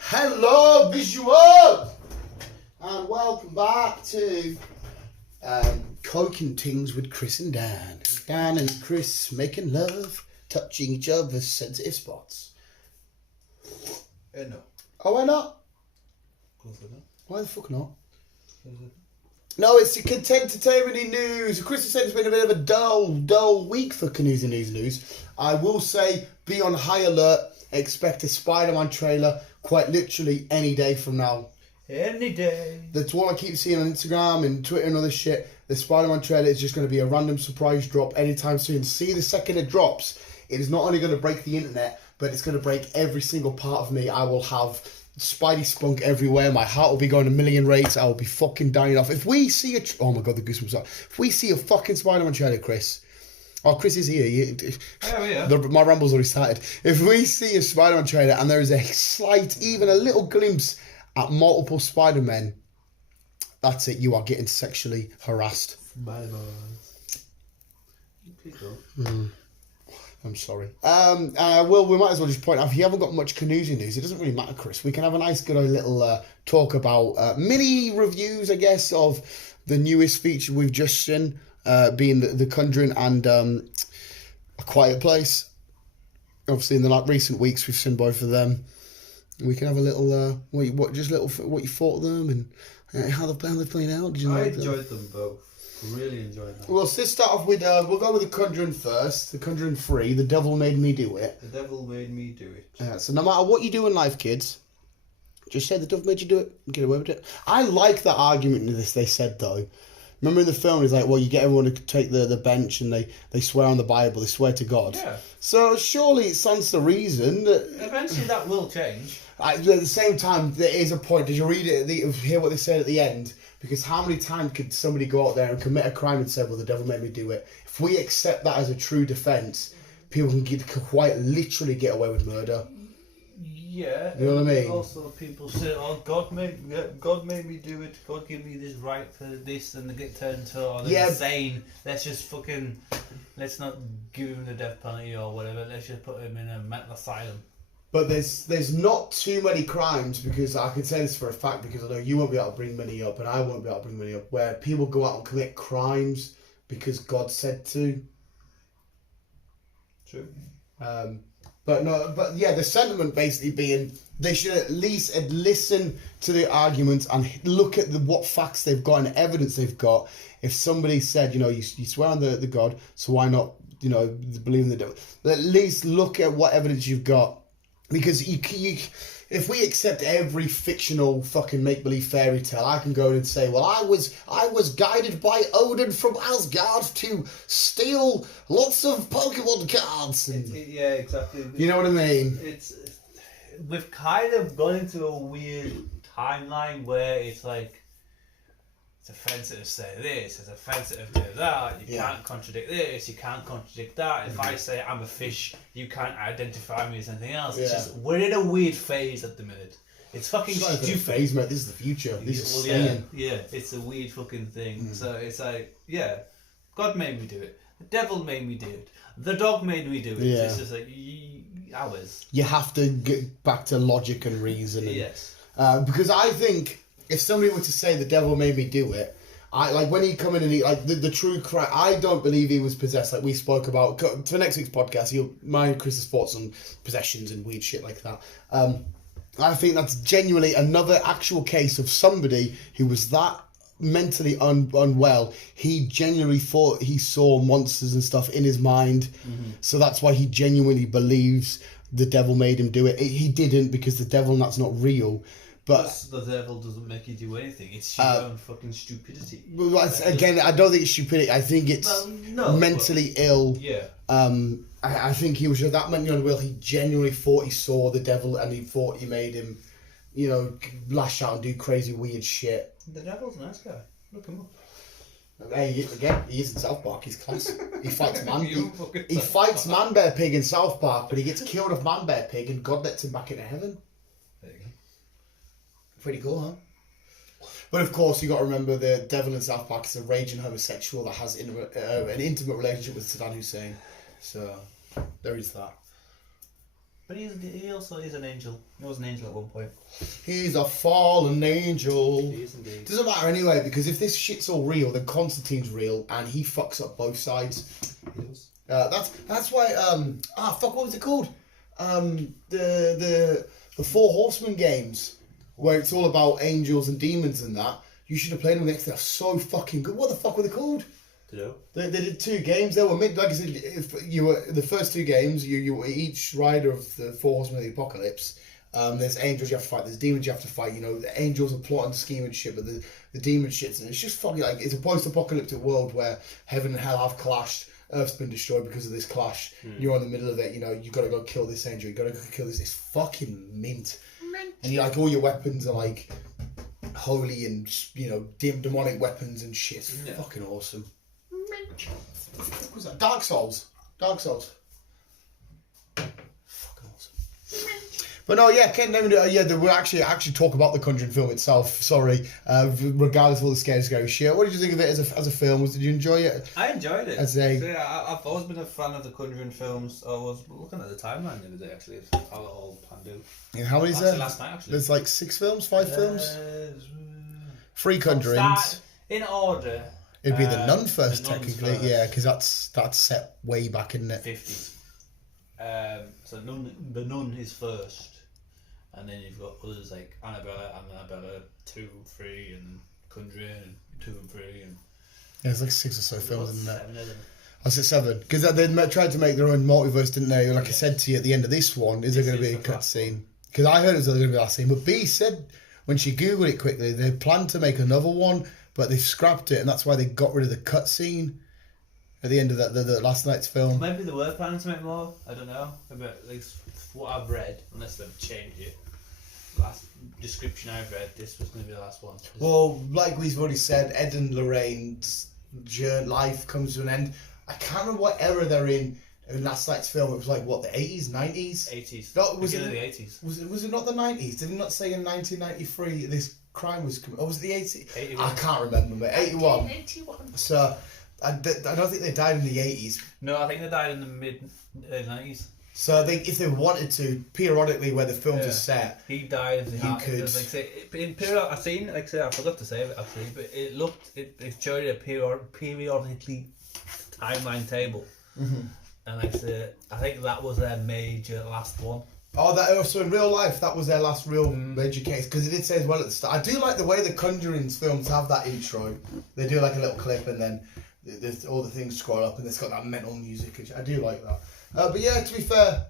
Hello, visual, and welcome back to Cooking Things with Chris and Dan. Dan and Chris making love, touching each other's sensitive spots. No. Oh, why not? Not. Why the fuck not? No, it's the entertainment news. Chris has said it's been a bit of a dull week for Canoes and News. I will say, be on high alert. Expect a Spider-Man trailer quite literally any day from now. Any day. That's what I keep seeing on Instagram and Twitter and other shit. The Spider-Man trailer is just going to be a random surprise drop anytime soon. See, the second it drops, it is not only going to break the internet, but it's going to break every single part of me. I will have Spidey spunk everywhere. My heart will be going a million rates. I will be fucking dying off. If we see a... oh my God, the goosebumps are... If we see a fucking Spider-Man trailer, Chris... oh, Chris is here. Yeah. My ramble's already started. If we see a Spider-Man trailer and there is a slight, even a little glimpse at multiple Spider-Men, that's it. You are getting sexually harassed. Spider-Man. I'm sorry. Well, we might as well just point out, if you haven't got much Canoesy news, it doesn't really matter, Chris. We can have a nice, good little talk about mini reviews, I guess, of the newest feature we've just seen, being the Conjuring and A Quiet Place. Obviously, in the recent weeks, we've seen both of them. We can have a little, what you thought of them and how they're playing out. Did you I like enjoyed them both. Really enjoyed them. Well, let's start off with, we'll go with The Conjuring first. The Conjuring 3, The Devil Made Me Do It. The Devil Made Me Do It. So no matter what you do in life, kids, just say the devil made you do it and get away with it. I like that argument in this, they said, though. Remember in the film, it's like, well, you get everyone to take the bench and they swear on the Bible, they swear to God. Yeah. So surely it stands to reason that... eventually that will change. At the same time, there is a point. Did you read it, hear what they said at the end? Because how many times could somebody go out there and commit a crime and say, well, the devil made me do it? If we accept that as a true defence, people can quite literally get away with murder. Yeah. You know what I mean? Also, people say, oh, God made me do it. God give me this right for this, and they get turned to, oh, they're insane. Let's just let's not give him the death penalty or whatever. Let's just put him in a mental asylum. But there's not too many crimes, because I can say this for a fact, because I know you won't be able to bring many up and I won't be able to bring many up, where people go out and commit crimes because God said to. True. But the sentiment basically being they should at least listen to the arguments and look at what facts they've got and evidence they've got. If somebody said, you swear on the God, so why not, believe in the devil? At least look at what evidence you've got. Because if we accept every fictional fucking make-believe fairy tale, I can go in and say, well, I was guided by Odin from Asgard to steal lots of Pokemon cards. Yeah, exactly. You know what I mean? We've kind of gone into a weird timeline where it's like, it's offensive to say this, it's offensive to do that, you can't contradict this, you can't contradict that. If I say I'm a fish, you can't identify me as anything else. It's just, we're in a weird phase at the minute. It's fucking stupid. Phase, mate. This is the future. This is staying. Yeah, it's a weird fucking thing. So it's like, God made me do it. The devil made me do it. The dog made me do it. Yeah. It's just like, hours. You have to get back to logic and reason. Yes. Because I think if somebody were to say the devil made me do it, I like when he come in and he like the true cry. I don't believe he was possessed, like we spoke about for next week's podcast. Mine and Chris's thoughts on possessions and weird shit like that. I think that's genuinely another actual case of somebody who was that mentally unwell. He genuinely thought he saw monsters and stuff in his mind, so that's why he genuinely believes the devil made him do it. He didn't, because the devil and that's not real. But the devil doesn't make you do anything. It's your own fucking stupidity. Again, I don't think it's stupidity. I think it's mentally ill. Yeah. I think he was just that mentally unwell. He genuinely thought he saw the devil, and he thought he made him, lash out and do crazy weird shit. The devil's a nice guy. Look him up. Hey, again, he is in South Park. He's class. He fights man. He fights Man Bear Pig in South Park, but he gets killed off Man Bear Pig, and God lets him back into heaven. There you go. Pretty cool, huh? But of course, you got to remember the devil in South Park is a raging homosexual that has an intimate relationship with Saddam Hussein. So there is that. But he also is an angel. He was an angel at one point. He's a fallen angel. He is indeed. Doesn't matter anyway, because if this shit's all real, then Constantine's real, and he fucks up both sides. He does. That's why. Fuck, what was it called? The Four Horsemen games, where it's all about angels and demons and that. You should have played them next. They're so fucking good. What the fuck were they called? They did 2 games. They were like I said. If you were the first 2 games, you were each rider of the Four Horsemen of the Apocalypse. There's angels you have to fight. There's demons you have to fight. You know, the angels are plotting, scheming shit, but the demon shits, and it's just fucking like it's a post-apocalyptic world where heaven and hell have clashed. Earth's been destroyed because of this clash. You're in the middle of it. You know, you got to go kill this angel. You got to go kill this. It's fucking mint. And you like all your weapons are like holy and demonic weapons and shit. It's fucking awesome. What was that? Dark Souls. Fucking awesome. But no, yeah, Ken, we'll actually talk about the Conjuring film itself. Sorry, regardless of all the scary shit. What did you think of it as a film? Did you enjoy it? I enjoyed it. I've always been a fan of the Conjuring films. I was looking at the timeline the other day, actually, of how it all panned out. Yeah, how many is there? Last night, actually. There's like 6 films, 5 films? 3 Conjurings. In order. It'd be the Nun first, technically. First. Yeah, because that's set way back, isn't it? 50s. So the Nun is first. And then you've got others like Annabella 2, 3, and Conjuring, and 2 and 3. And yeah, there's like 6 or so films, isn't there? 7 of them. I said 7. Because they tried to make their own multiverse, didn't they? Like I said to you at the end of this one, is there going to be a cutscene? Because I heard it was going to be a last scene. But B said, when she Googled it quickly, they planned to make another one, but they've scrapped it, and that's why they got rid of the cutscene at the end of the last night's film. Maybe they were planning to make more. I don't know. But at least what I've read, unless they've changed it. Last description I've read, this was going to be the last one. Well, like we've already said, Ed and Lorraine's life comes to an end. I can't remember what era they're in last night's film. It was like, what, the 80s, 90s? 80s. No, was Beginning it of the 80s. Was it not the 90s? Did it not say in 1993 this crime was committed? Or was it the 80s? 81. I can't remember, mate. 81. 81. So, I don't think they died in the 80s. No, I think they died in the mid-early 90s. So if they wanted to, periodically where the films are set, he died of the heart. could. Like say, in period, I forgot to say it actually, but it showed a periodically timeline table, and like I said, I think that was their major last one. Oh, so in real life, that was their last real major case, because it did say as well at the start. I do like the way the Conjuring films have that intro. They do like a little clip, and then there's all the things scroll up, and it's got that metal music. I do like that. But yeah, to be fair,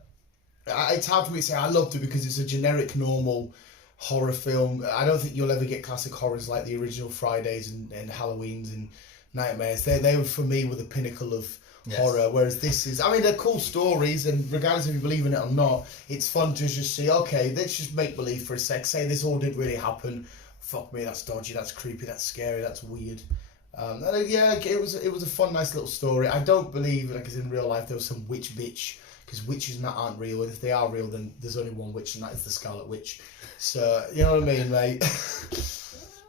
it's hard for me to say I loved it because it's a generic, normal horror film. I don't think you'll ever get classic horrors like the original Fridays and Halloweens and Nightmares. They were, for me, were the pinnacle of horror, whereas this is, I mean, they're cool stories, and regardless if you believe in it or not, it's fun to just see, okay, let's just make believe for a sec, say this all did really happen, fuck me, that's dodgy, that's creepy, that's scary, that's weird. And yeah, it was a fun, nice little story. I don't believe, like, as in real life, there was some witch bitch, because witches aren't real, and if they are real, then there's only one witch, and that is the Scarlet Witch. So, you know what I mean, mate?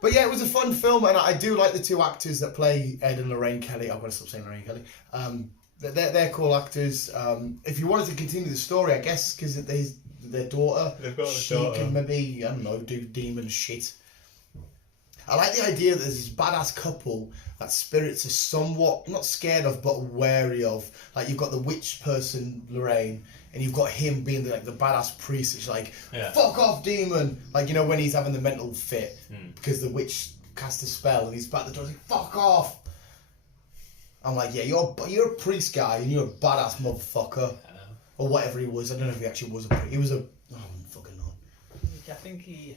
But yeah, it was a fun film, and I do like the 2 actors that play Ed and Lorraine Kelly. I've got to stop saying Lorraine Kelly. They're cool actors. If you wanted to continue the story, I guess, because their daughter, she can maybe, I don't know, do demon shit. I like the idea that there's this badass couple that spirits are somewhat, not scared of, but wary of. Like, you've got the witch person, Lorraine, and you've got him being the badass priest. It's like, fuck off, demon! Like, you know, when he's having the mental fit, because the witch cast a spell, and he's back the door, he's like, fuck off! I'm like, yeah, you're a priest guy, and you're a badass motherfucker. Or whatever he was. I don't know if he actually was a priest. He was a... Oh, I don't fucking know. I think he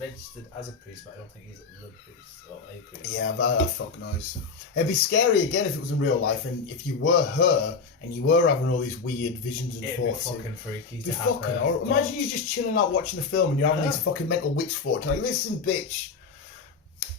registered as a priest, but I don't think he's the priest or a priest. Yeah, but that fuck knows. It'd be scary again if it was in real life, and if you were her and you were having all these weird visions and thoughts. It'd be fucking freaky to have fucking her. Imagine you just chilling out watching a film and you're having these fucking mental witch thoughts. You're like, listen, bitch,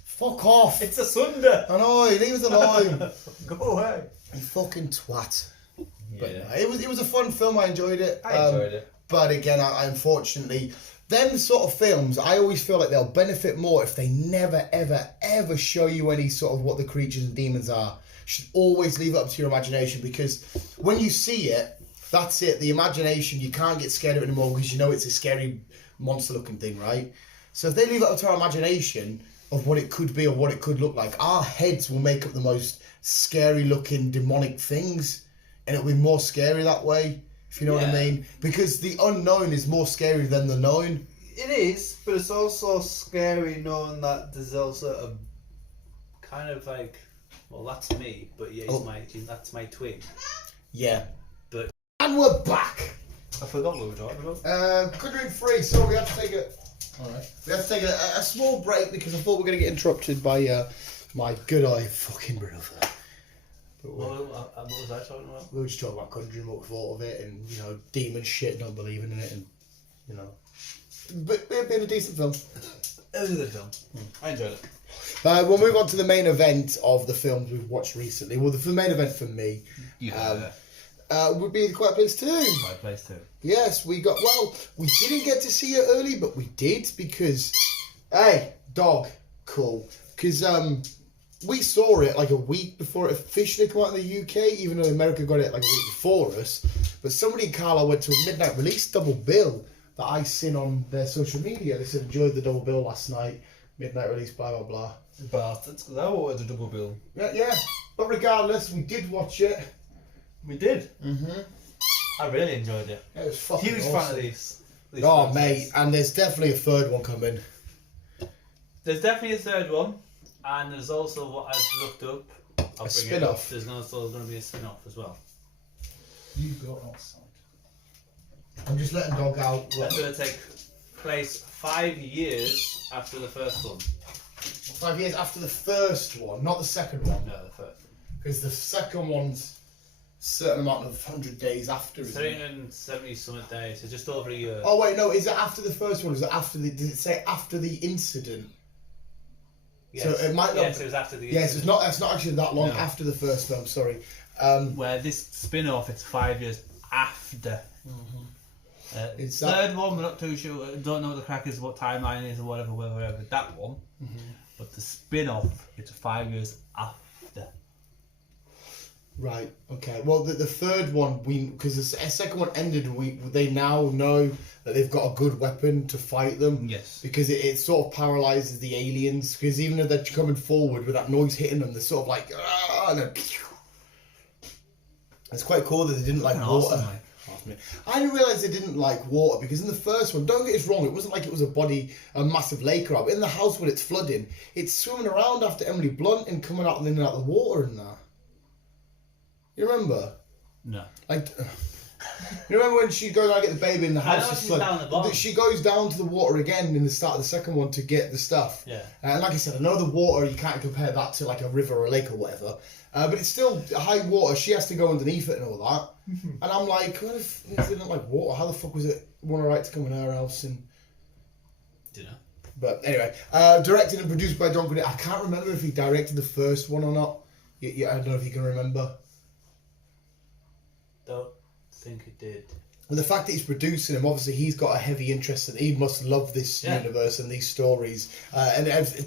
fuck off. It's a Sunday. I know, leave us alone. Go away. You fucking twat. Yeah. But it was a fun film. I enjoyed it. I enjoyed it. But again, I unfortunately, them sort of films, I always feel like they'll benefit more if they never, ever, ever show you any sort of what the creatures and demons are. Should always leave it up to your imagination, because when you see it, that's it. The imagination, you can't get scared of it anymore because you know it's a scary monster-looking thing, right? So if they leave it up to our imagination of what it could be or what it could look like, our heads will make up the most scary-looking demonic things, and it'll be more scary that way. If you know what I mean. Because the unknown is more scary than the known. It is, but it's also scary knowing that there's also a kind of like, well, that's me, but yeah, that's my twin. Yeah. But and we're back. I forgot what we were talking about. Conjuring 3. So we have to take a. All right. We have to take a small break because I thought we were going to get interrupted by my good eye fucking brother. What was I talking about? We were just talking about Conjuring, what we thought of it, and demon shit, not believing in it, and but it being a decent film. It was a good film. I enjoyed it. We'll move on to the main event of the films we've watched recently. Well, the main event for me would be The Quiet Place 2. Quiet Place 2. Yes, we didn't get to see it early, but we did because, hey, dog, cool. Because we saw it like a week before it officially came out in the UK, even though America got it like a week before us. But somebody in Carlisle went to a midnight release double bill that I seen on their social media. They said, enjoyed the double bill last night, midnight release, blah, blah, blah. Bastards, because I wanted a double bill. Yeah. But regardless, we did watch it. We did. Mm-hmm. I really enjoyed it. It was fucking huge awesome. fan of these oh, mate, and there's definitely a third one coming. There's definitely a third one. And there's also what I've looked up. A spin-off. There's also going to be a spin-off as well. You go outside. I'm just letting dog out. That's going to take place 5 years after the first one. 5 years after the first one, not the second one. No, the first one. Because the second one's a certain amount of 100 days after, isn't it? 370 something days, so just over a year. Oh wait, no, is it after the first one? Is it after the? Did it say after the incident? Yes. So it might not. Yes, it was after the. Yes, incident. it's not actually that long No. after the first film. Sorry. Where this spin-off, it's 5 years after. Mm-hmm. Third one, we're not too sure. Don't know what the crack is, what timeline is, or whatever. That one, but the spin-off, it's 5 years after. Right. Okay. Well, the third one, because the second one ended, they now know that they've got a good weapon to fight them. Yes. Because it sort of paralyzes the aliens. Because even though they're coming forward with that noise hitting them, they're sort of like, ah, and then. It's quite cool that they didn't like water. Awesome, like. I didn't realise they didn't like water because in the first one, don't get us wrong, it wasn't like it was a massive lake or in the house when it's flooding, it's swimming around after Emily Blunt and coming out and in and out of the water and that. You remember? No. Like, you remember when she goes out to get the baby in the house? I know she's down at the bottom. She goes down to the water again in the start of the second one to get the stuff. Yeah. And like I said, I know the water, you can't compare that to like a river or a lake or whatever. But it's still high water. She has to go underneath it and all that. And I'm like, what if they didn't like water? How the fuck was it want a right to come in her house? And Dunno. But anyway, directed and produced by Don Grenade. I can't remember if he directed the first one or not. I don't know if you can remember. Don't think it did. Well, the fact that he's producing them, obviously he's got a heavy interest and he must love this universe and these stories. And if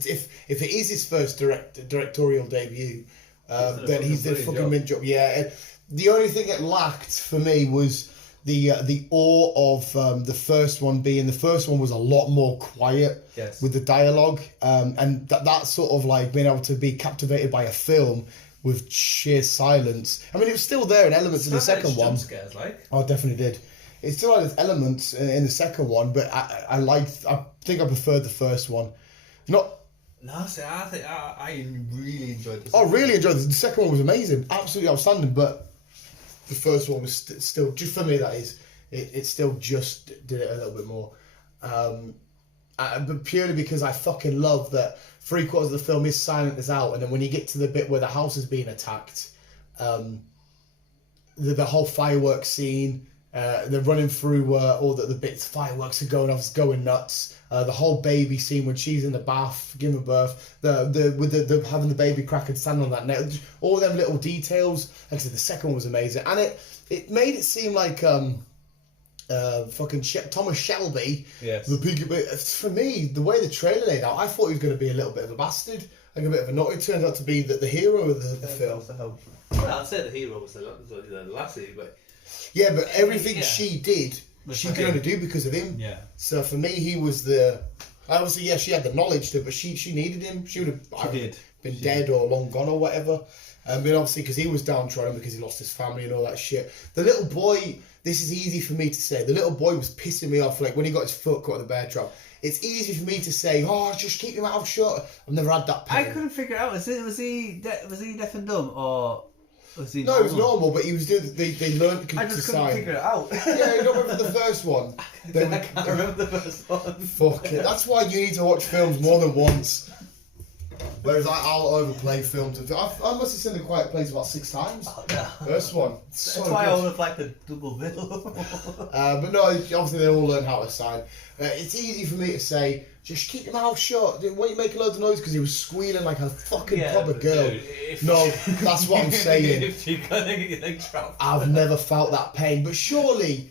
it is his first directorial debut, then he's did a fucking mint job. Yeah. The only thing it lacked for me was the awe of the first one being the first one was a lot more quiet with the dialogue, and that sort of like being able to be captivated by a film with sheer silence. I mean, it was still there in elements in the second one. Jump scares, like. Oh, definitely did. It still had its elements in the second one, but I think I preferred the first one. No, see, I think I really enjoyed this. I really enjoyed this. The second one was amazing, absolutely outstanding. But the first one was still, just for me, that is, it still just did it a little bit more. But purely because I fucking love that 3/4 of the film is silent as out, and then when you get to the bit where the house is being attacked, the whole fireworks scene. They're running through all the bits, fireworks are going off, it's going nuts. The whole baby scene when she's in the bath giving birth, with the having the baby crack and stand on that net, all them little details. Like I said, the second one was amazing, and it made it seem like fucking Thomas Shelby. Yes. For me, the way the trailer laid out, I thought he was going to be a little bit of a bastard, like a bit of a naughty. It turns out to be the hero of the film. Well, I'd say the hero was the lassie, but yeah, but everything she did, she could only do because of him. Yeah. So for me, he was the. Obviously, yeah, she had the knowledge to, but she needed him. She would have been dead or long gone or whatever. But obviously, because he was downtrodden because he lost his family and all that shit. The little boy, this is easy for me to say. The little boy was pissing me off, like when he got his foot caught in the bear trap. It's easy for me to say, oh, just keep your mouth shut. I've never had that pain. I couldn't figure it out. Was he deaf and dumb or was he? No, it was normal, but he was doing. They learned to I just sign. couldn't figure it out. Yeah, you don't remember the first one. I can't remember the first one. Fuck it. That's why you need to watch films more than once. Whereas I'll overplay films. I must have seen The Quiet Place about 6 times. Oh, yeah. First one. That's why I would have liked the double bill. But no, obviously they all learn how to sign. It's easy for me to say, just keep your mouth shut. Why you make loads of noise? Because he was squealing like a fucking proper girl. Dude, no, that's what I'm saying. If you're gonna get your legs trapped. I've never felt that pain. But surely,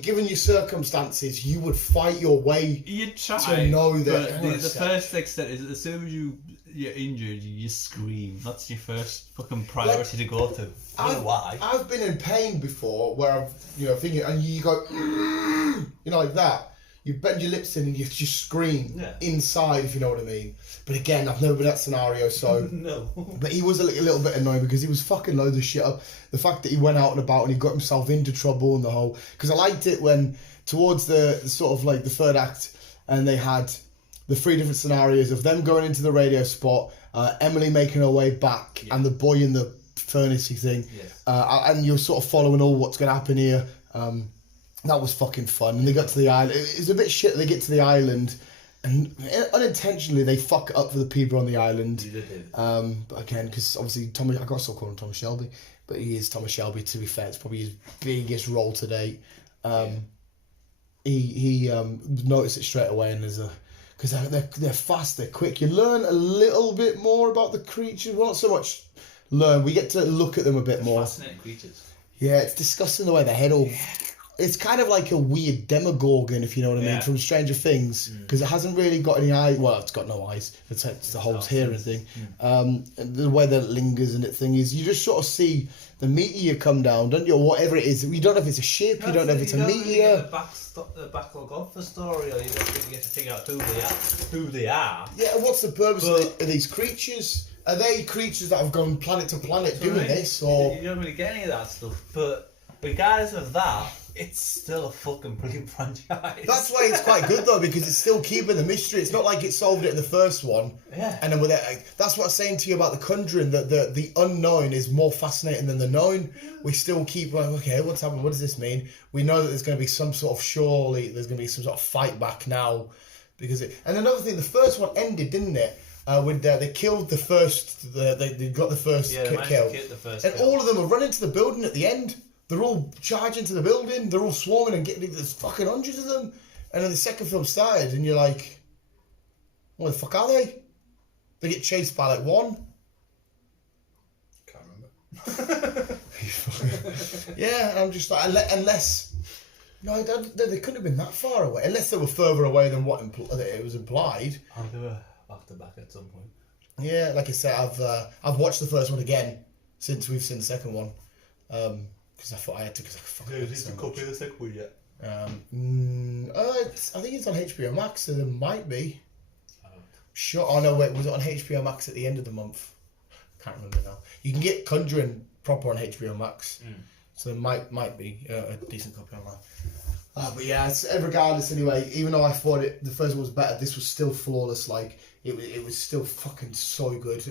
given your circumstances, you would fight your way You'd try to know that. But the first extent is as soon as you're injured, you scream. That's your first fucking priority to go to. I don't know why. I've been in pain before where I've, thinking, and you go, like that. You bend your lips in and you just scream inside, if you know what I mean. But again, I've never been in that scenario, so... No. But he was a little bit annoying because he was fucking loads of shit up. The fact that he went out and about and he got himself into trouble and the whole... Because I liked it when, towards the sort of like the third act, and they had the 3 different scenarios of them going into the radio spot, Emily making her way back, and the boy in the furnacey thing. Yes. And you're sort of following all what's going to happen here. That was fucking fun. And they got to the island. It was a bit shit. They get to the island, and unintentionally they fuck it up for the people on the island. You did. But again, because obviously I got to still call him Thomas Shelby, but he is Thomas Shelby. To be fair, it's probably his biggest role to date. He noticed it straight away, and because they're fast, they're quick. You learn a little bit more about the creatures. Well, not so much learn. We get to look at them a bit more. Fascinating creatures. Yeah, it's disgusting the way their head all. It's kind of like a weird Demogorgon, if you know what I mean, from Stranger Things, because it hasn't really got any eyes. Well, it's got no eyes. It's the holes here and thing. And the way that it lingers and thing is, you just sort of see the meteor come down, don't you, or whatever it is. You don't know if it's a ship. You don't know if it's a meteor. You don't get the backlog of the story, or you don't really get to figure out who they are. Yeah, what's the purpose of these creatures? Are they creatures that have gone planet to planet doing this, or you don't really get any of that stuff? But regardless of that, it's still a fucking brilliant franchise. That's why it's quite good though, because it's still keeping the mystery. It's not like it solved it in the first one. Yeah. And then with it, that's what I was saying to you about the Conjuring. That the unknown is more fascinating than the known. We still keep like, okay, what's happening? What does this mean? We know that there's going to be some sort of there's going to be some sort of fight back now, because it. And another thing, the first one ended, didn't it? With they killed the first. They got the first kill. All of them are running to the building at the end. They're all charging to the building. They're all swarming and getting. There's fucking hundreds of them. And then the second film started, and you're like, "What the fuck are they?" They get chased by like one. Can't remember. Yeah, I'm just like, unless. No, they couldn't have been that far away. Unless they were further away than what it was implied. I'll do a back to back at some point. Yeah, like I said, I've watched the first one again since we've seen the second one. Because I thought I had to, because I fucking. Did you copy the second one yet? I think it's on HBO Max, so there might be. Sure. Oh no, wait, was it on HBO Max at the end of the month? Can't remember now. You can get Conjuring proper on HBO Max, so there might be a decent copy online. But yeah, regardless anyway. Even though I thought the first one was better, this was still flawless. Like it was still fucking so good.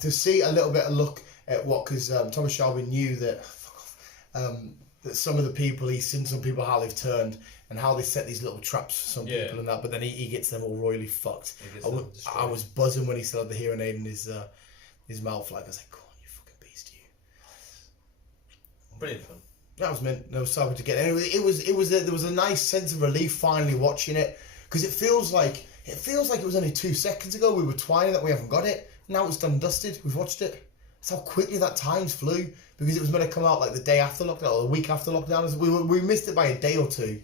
To see a little bit of look at what, because Thomas Shelby knew that. That some of the people, he's seen some people how they've turned and how they set these little traps for some people and that, but then he gets them all royally fucked. I was buzzing when he still had the hearing aid in his mouth. Like I was like, "Go on, you fucking beast, you!" Brilliant fun. That was meant. No, sorry to get. Anyway, there was a nice sense of relief finally watching it, because it feels like it was only 2 seconds ago we were twining that we haven't got it. Now it's done and dusted. We've watched it. That's how quickly that times flew, because it was meant to come out like the day after lockdown or the week after lockdown. We missed it by a day or two.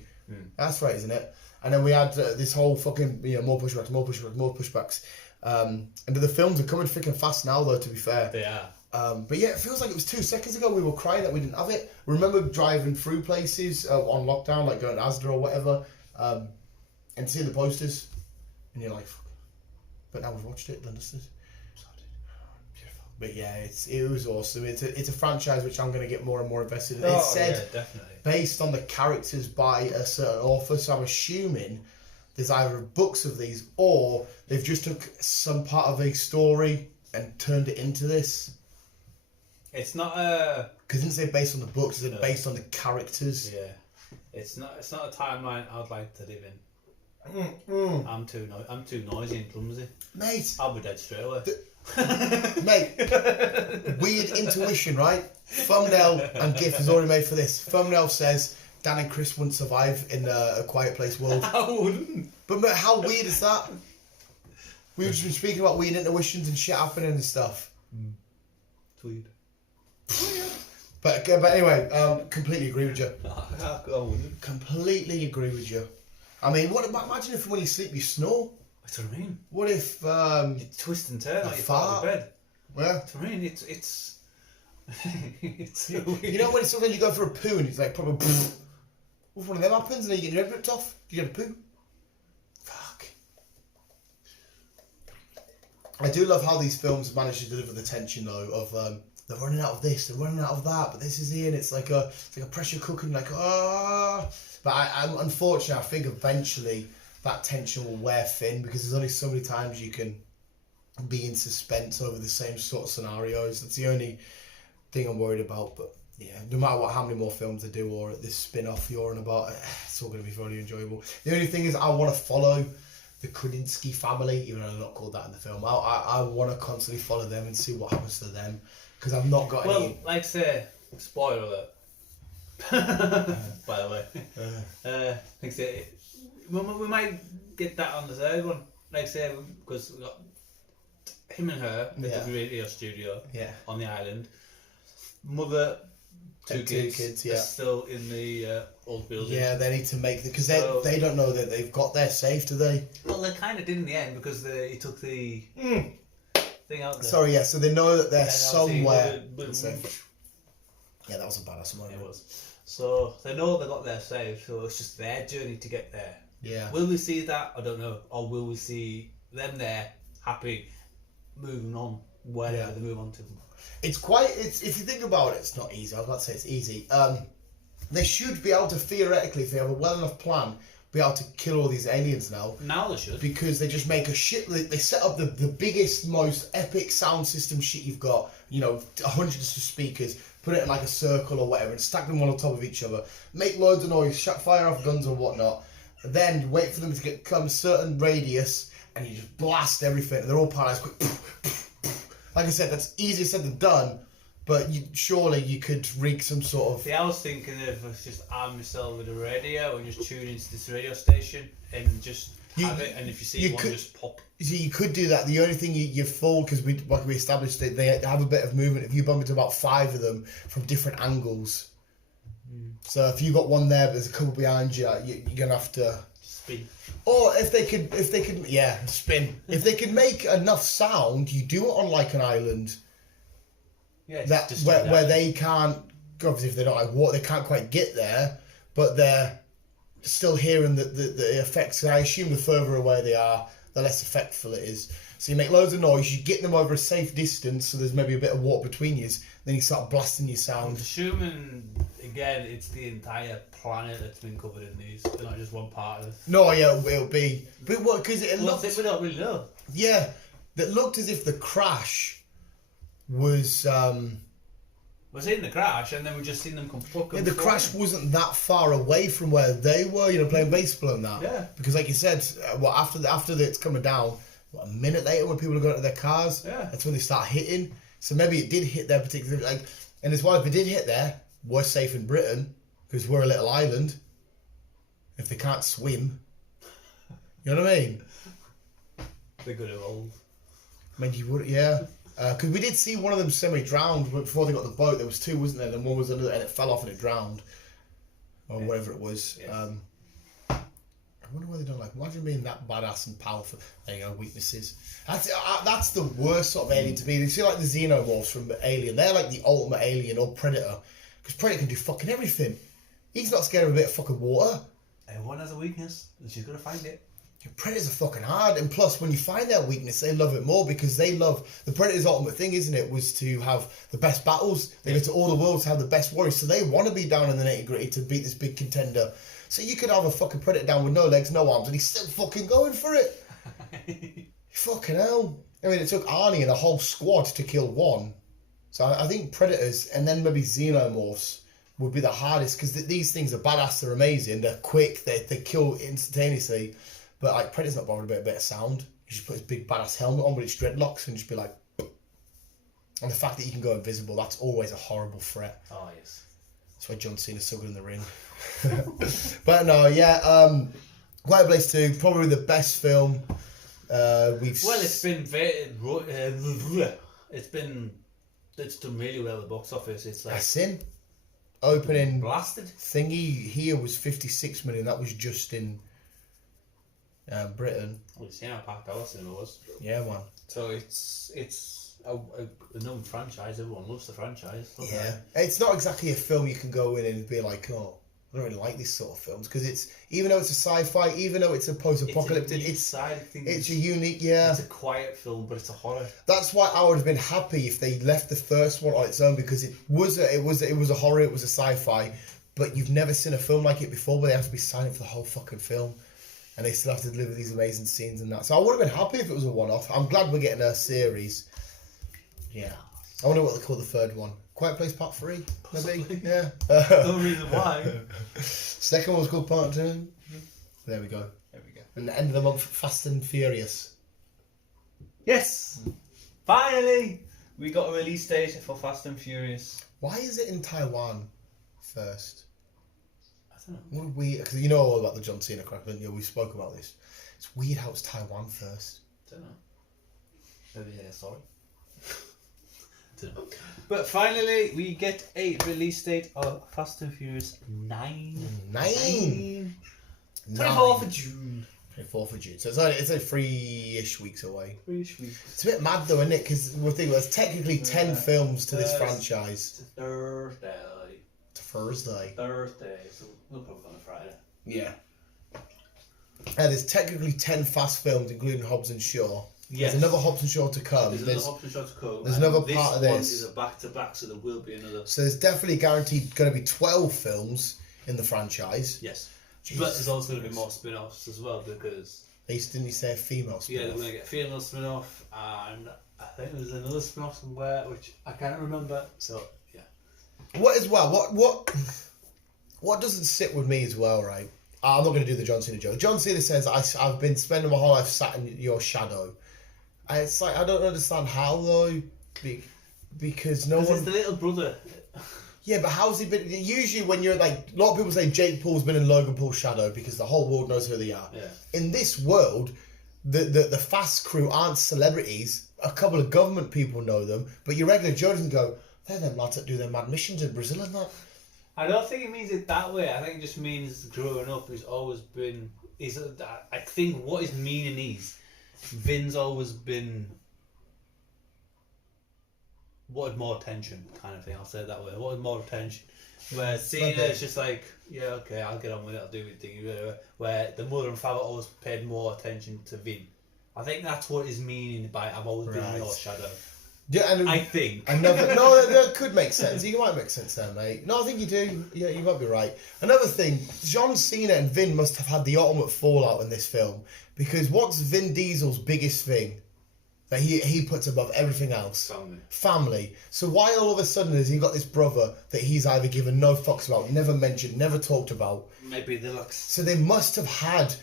That's right, isn't it? And then we had this whole fucking more pushbacks. And the films are coming thick and fast now, though. To be fair, They are. but yeah, it feels like it was 2 seconds ago we were crying that we didn't have it. Remember driving through places on lockdown, like going to Asda or whatever, and seeing the posters, and you're like, fuck. But now we've watched it, understood. But yeah, it was awesome. It's a franchise which I'm going to get more and more invested in. It's said definitely. based on the characters by a certain author, so I'm assuming there's either books of these or they've just took some part of a story and turned it into this. It's not a... Because it didn't say based on the books, it's based on the characters. Yeah. It's not a timeline I'd like to live in. I'm too noisy and clumsy. Mate. I'll be dead straight away. Mate, weird intuition, right? Thumbnail and GIF is already made for this. Thumbnail says Dan and Chris wouldn't survive in a Quiet Place world. I wouldn't. But mate, how weird is that? We've just been speaking about weird intuitions and shit happening and stuff. Tweed. But anyway, completely agree with you. I wouldn't. Completely agree with you. I mean, imagine if when you sleep you snore. That's what I mean. What if you twist and turn like you're part of the bed. Yeah. That's what I mean. It's it's so weird. You know when sometimes you go for a poo and it's like probably if one of them happens and then you get your head ripped off, you get a poo. Fuck. I do love how these films manage to deliver the tension though of they're running out of this, they're running out of that, but this is in. It's like a pressure cooker, and like But I'm unfortunate. I think eventually that tension will wear thin because there's only so many times you can be in suspense over the same sort of scenarios. That's the only thing I'm worried about. But yeah, no matter how many more films they do or this spin-off you're on about, it's all going to be very enjoyable. The only thing is I want to follow the Krasinski family, even though they're not called that in the film. I want to constantly follow them and see what happens to them because I've not got any... Well, like say, spoiler alert. By the way, like say, we might get that on the third one. Like say, because we got him and her at the radio studio on the island. Mother, two kids are still in the old building. Yeah, they need to make because they don't know that they've got their safe, do they? Well, they kind of did in the end because he took the thing out there. Sorry, so they know that they're somewhere. Yeah, that was a badass moment. It was. So they know they got their safe, so it's just their journey to get there. Yeah. Will we see that? I don't know. Or will we see them there, happy, moving on, wherever they move on to? It's if you think about it, it's not easy. I was about to say it's easy. They should be able to, theoretically, if they have a well enough plan, be able to kill all these aliens now. Now they should. Because they just make a shit... They set up the biggest, most epic sound system shit you've got. You know, hundreds of speakers. Put it in like a circle or whatever and stack them one on top of each other. Make loads of noise, fire off guns and whatnot. And then wait for them to come a certain radius and you just blast everything. And they're all paralysed quick. Like I said, that's easier said than done. But surely you could rig some sort of... See, I was thinking of just arm yourself with a radio and just tune into this radio station and just have it. And if you see one, just pop. You see, you could do that. The only thing you fall, because we established that they have a bit of movement. If you bump into about 5 of them from different angles. So if you got one there, but there's a couple behind you, you're going to have to... Spin. Or if they could, spin. If they could make enough sound, you do it on like an island. Yeah, where they can't, obviously if they're not like water, they can't quite get there, but they're still hearing the effects. I assume the further away they are, the less effectful it is. So you make loads of noise, you get them over a safe distance, so there's maybe a bit of water between you, then you start blasting your sound. I'm assuming, again, it's the entire planet that's been covered in these, they're not just one part of it. No, yeah, it'll be. But what, because it looked... we don't really know. Yeah, it looked as if the crash was... We're seeing the crash, and then we've just seen them come fucking... Yeah, the crash wasn't that far away from where they were, playing baseball and that. Yeah. Because like you said, after it's coming down, a minute later when people are going to their cars, that's when they start hitting. So maybe it did hit their particular... and it's why if it did hit there, we're safe in Britain, because we're a little island. If they can't swim. You know what I mean? They're good at old. I mean, you would, yeah. Because we did see one of them semi-drowned before they got the boat. There was two, wasn't there? And one was under, and it fell off and it drowned, or whatever it was. Yes. I wonder why they don't like. Imagine being that badass and powerful. There you go, weaknesses. That's the worst sort of alien to be. You see, like the xenomorphs from Alien. They're like the ultimate alien or Predator, because Predator can do fucking everything. He's not scared of a bit of fucking water. Everyone has a weakness, and she's gonna find it. Predators are fucking hard, and plus, when you find their weakness, they love it more because they love the Predator's ultimate thing, isn't it? Was to have the best battles. They go to all the world to have the best warriors, so they want to be down in the nitty gritty to beat this big contender. So you could have a fucking Predator down with no legs, no arms, and he's still fucking going for it. Fucking hell! I mean, it took Arnie and a whole squad to kill one. So I think Predators and then maybe Xenomorphs would be the hardest because these things are badass, they're amazing, they're quick, they kill instantaneously. But like Predator's not bothered about a bit of sound. You just put his big badass helmet on with its dreadlocks and just be like. And the fact that you can go invisible, that's always a horrible threat. Oh yes. That's why John Cena's so good in the ring. But no, yeah, Quiet Place 2, probably the best film we've. Well, it's been it's done really well at the box office. It's like That's in. Opening blasted. thingy here was 56 million. That was just in Britain. Well, you see how packed our cinema was. Yeah, man. So it's a known franchise. Everyone loves the franchise. Yeah, it's not exactly a film you can go in and be like, oh, I don't really like these sort of films because it's even though it's a sci-fi, even though it's a post-apocalyptic, it's a unique, yeah. It's a quiet film, but it's a horror. That's why I would have been happy if they left the first one on its own because it was a horror, it was a sci-fi, but you've never seen a film like it before where they have to be silent for the whole fucking film. And they still have to deliver these amazing scenes and that. So I would have been happy if it was a one-off. I'm glad we're getting a series. Yeah. I wonder what they call the third one. Quiet Place Part 3? Maybe? Possibly. Yeah. No reason why. Second one was called Part 2. There we go. There we go. And the end of the month, Fast and Furious. Yes! Finally! We got a release date for Fast and Furious. Why is it in Taiwan first? I don't know. Weird, because you know all about the John Cena crack, don't you? We spoke about this. It's weird how it's Taiwan first. I don't know. Maybe they're sorry. Don't know. But finally, we get a release date of Fast and Furious 9. 24th of June. 24th of June. So it's like 3-ish weeks away. 3-ish weeks. It's a bit mad though, isn't it? Because we're thinking there's technically 10 films to this franchise. It's Thursday. Thursday. So we'll probably go on a Friday. Yeah. And there's technically 10 Fast films, including Hobbs and Shaw. Yes. There's another Hobbs and Shaw to come. There's another Hobbs and Shaw to come. There's another part of this. This one is a back-to-back, so there will be another. So there's definitely guaranteed going to be 12 films in the franchise. Yes. Jesus but there's also going to be more spin-offs as well because... Didn't you say a female spin-off? Yeah, they're going to get a female spin-off and I think there's another spin-off somewhere which I can't remember. So, yeah. What doesn't sit with me as well, right? I'm not going to do the John Cena joke. John Cena says, I've been spending my whole life sat in your shadow. And it's like, I don't understand how, though. Because no one... It's the little brother. Yeah, but how's he been... Usually when you're like... A lot of people say Jake Paul's been in Logan Paul's shadow because the whole world knows who they are. Yeah. In this world, the Fast crew aren't celebrities. A couple of government people know them. But your regular Joe doesn't go, they're them lads that do their mad missions in Brazil and that. I don't think it means it that way. I think it just means growing up has always been... I think what his meaning is, Vin's always been... wanted more attention, kind of thing. I'll say it that way. Wanted more attention. Where Cena is just like, yeah, okay, I'll get on with it. I'll do my thing. Whatever. Where the mother and father always paid more attention to Vin. I think that's what his meaning by I've always been in your shadow. Yeah, and I think. No, that could make sense. You might make sense there, mate. No, I think you do. Yeah, you might be right. Another thing, John Cena and Vin must have had the ultimate fallout in this film because what's Vin Diesel's biggest thing that he puts above everything else? Family. So why all of a sudden has he got this brother that he's either given no fucks about, never mentioned, never talked about? Maybe they look. So they must have had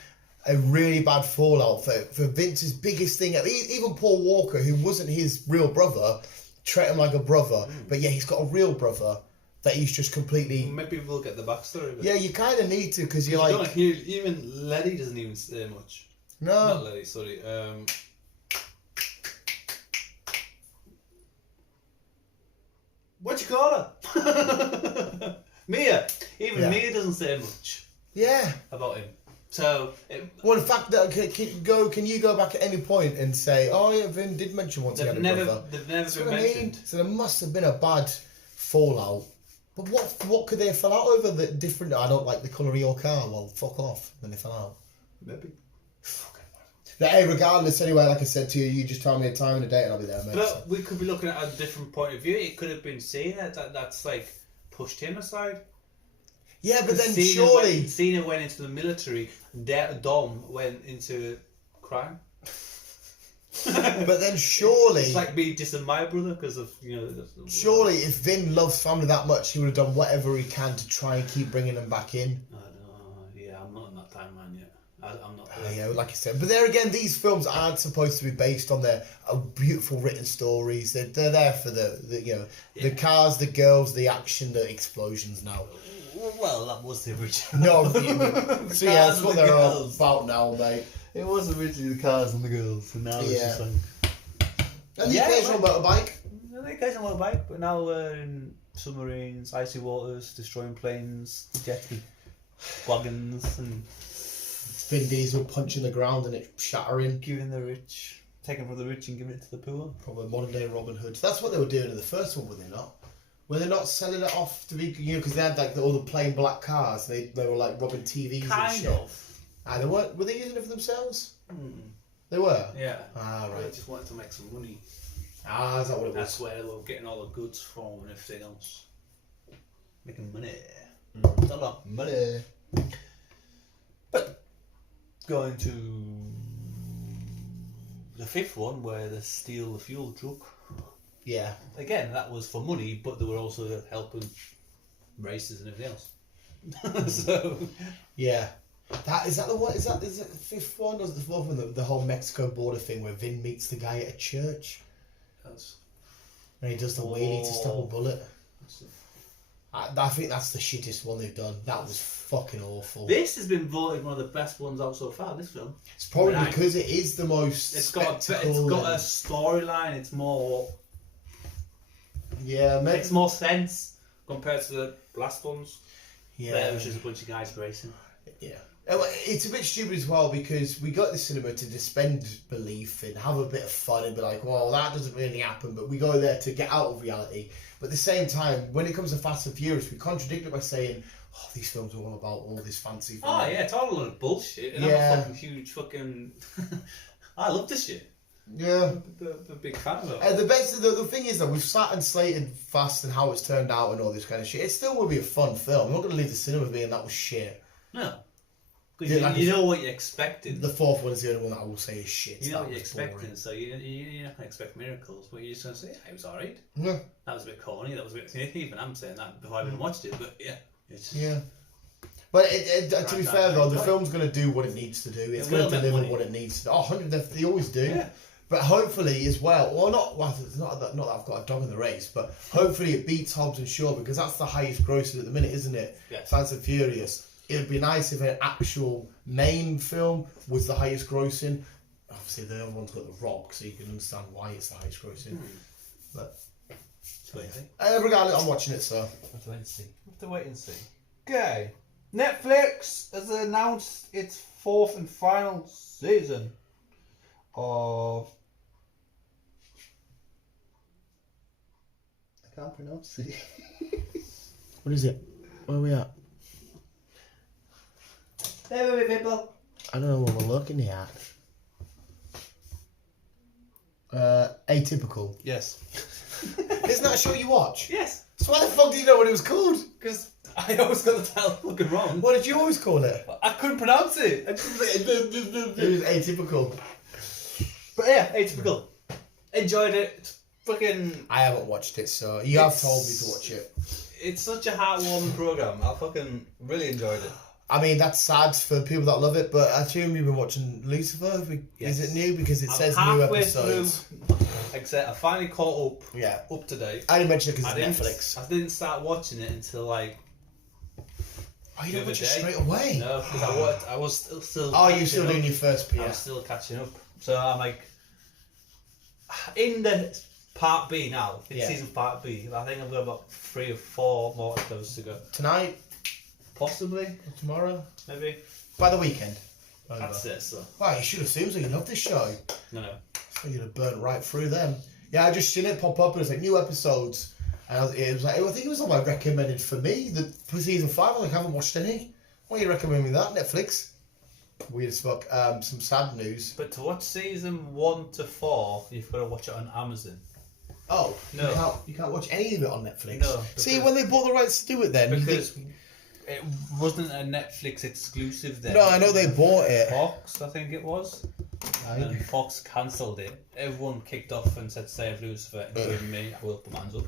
a really bad fallout for Vince's biggest thing. Even Paul Walker, who wasn't his real brother, treated him like a brother. But yeah, he's got a real brother that he's just completely... Maybe we'll get the backstory. Yeah, you kind of need to because you're like... Don't hear, even Letty doesn't even say much. No. Not Letty, sorry. What you call her? Mia. Even Mia doesn't say much. Yeah. About him. So. Well, the fact that can you go back at any point and say, oh yeah, Vin did mention once he had a brother. They've never been mentioned. I mean? So there must have been a bad fallout. But what could they have fell out over? The different. I don't like the colour of your car. Well, fuck off. Then they fell out. Maybe. Hey, regardless, anyway, like I said to you, you just tell me a time and a date and I'll be there, mate. But we could be looking at a different point of view. It could have been Cena that's like pushed him aside. Yeah, but then surely Cena went into the military. Dom went into crime. But then surely it's like me dissing my brother because of Surely, if Vin loves family that much, he would have done whatever he can to try and keep bringing them back in. I know. Yeah, I'm not in that timeline yet. I'm not. Yeah, like I said, but there again, these films aren't supposed to be based on their beautiful written stories. They're there for the cars, the girls, the action, the explosions. Now, well, that was the original. No, so yeah, that's what they're all about now, mate. It was originally the cars and the girls, and now it's just like and the occasional motorbike. The occasional motorbike, but now we're in submarines, icy waters, destroying planes, jet ski wagons, and. Vin Diesel punching the ground and it shattering. Giving the rich, taking from the rich and giving it to the poor. Probably modern day Robin Hood. That's what they were doing in the first one, were they not? Were they not selling it off to be, because they had like all the plain black cars. They were like robbing TVs and shit. Kind of. They weren't. Were they using it for themselves? They were. Yeah. Ah, right. They just wanted to make some money. Ah, is that what it was? That's where they were getting all the goods from and everything else. Making money. A lot of money. But. Going to the fifth one where they steal the fuel truck. Yeah. Again, that was for money, but they were also helping races and everything else. So. Yeah. Is that the fifth one or is it the fourth one? The whole Mexico border thing where Vin meets the guy at a church. And he does the wheelie to stop a bullet. I think that's the shittest one they've done. That was fucking awful. This has been voted one of the best ones out so far, this film. It's probably because it is the most It's got a storyline, it's more... Yeah, makes more sense compared to the last ones. Yeah. Which is a bunch of guys racing. Yeah. It's a bit stupid as well because we got the cinema to suspend belief and have a bit of fun and be like, well, that doesn't really happen, but we go there to get out of reality. But at the same time, when it comes to Fast and Furious, we contradict it by saying, oh, these films are all about all this fancy. Oh, yeah, it's all a lot of bullshit. And I'm a fucking huge fucking... I love this shit. Yeah. I'm a big fan of it. The thing is that we've sat and slated Fast and how it's turned out and all this kind of shit. It still will be a fun film. I'm not going to leave the cinema being that was shit. No. Because you know what you're expecting. The fourth one is the only one that I will say is shit. You know what you're expecting, so you're not going to expect miracles, but you're just going to say, yeah, it was alright. Yeah. That was a bit corny, that was a bit sneaky, even I'm saying that before I even watched it, but yeah. Yeah. But to be fair though, the film's going to do what it needs to do. It's going to deliver what it needs to do. Oh, 100, they always do. Yeah. But hopefully as well, it's not that I've got a dog in the race, but hopefully it beats Hobbs and Shaw because that's the highest grossing at the minute, isn't it? Yes. Fast and Furious. It would be nice if an actual main film was the highest grossing. Obviously, the other one's got The Rock, so you can understand why it's the highest grossing. But regardless, I'm watching it, so have to wait and see. Okay, Netflix has announced its fourth and final season of. I can't pronounce it. What is it? Where are we at? There we people. I don't know what we're looking at. Atypical. Yes. Isn't that a show you watch? Yes. So why the fuck do you know what it was called? Because I always got the title fucking wrong. What did you always call it? I couldn't pronounce it. It was Atypical. But yeah, Atypical. Enjoyed it. Fucking. I haven't watched it, so you have told me to watch it. It's such a heartwarming program. I fucking really enjoyed it. I mean, that's sad for people that love it, but I assume you've been watching Lucifer. Yes. Is it new? Because it says new episodes. Except I finally caught up. Yeah. Up to date. I didn't mention it because it's Netflix. I didn't start watching it until like. Oh, you didn't watch it straight away? No, because I was still. Oh, you're still doing your first. Yeah. I was still catching up, so I'm like in the part B now. It's Yeah. season part B. I think I've got about 3 or 4 more episodes to go. Tonight, Possibly, tomorrow, maybe. by the weekend. That's it. So Wow, you should have seen so you love this show. no. So you'd have burnt right through them. Yeah, I just seen it pop up and it's like new episodes. And it was like, I think it was on my recommended for me for season 5. I was like, I haven't watched any. Why are you recommending me that? Netflix. Weird as fuck. Some sad news. But to watch season 1 to 4, you've got to watch it on Amazon. Oh, No. you can't watch any of it on Netflix. No, See, when they bought the rights to do it then. Because it wasn't a Netflix exclusive then. No, I know they bought it. Fox, I think it was. And Fox cancelled it. Everyone kicked off and said save Lucifer, including me. I will put my hands up.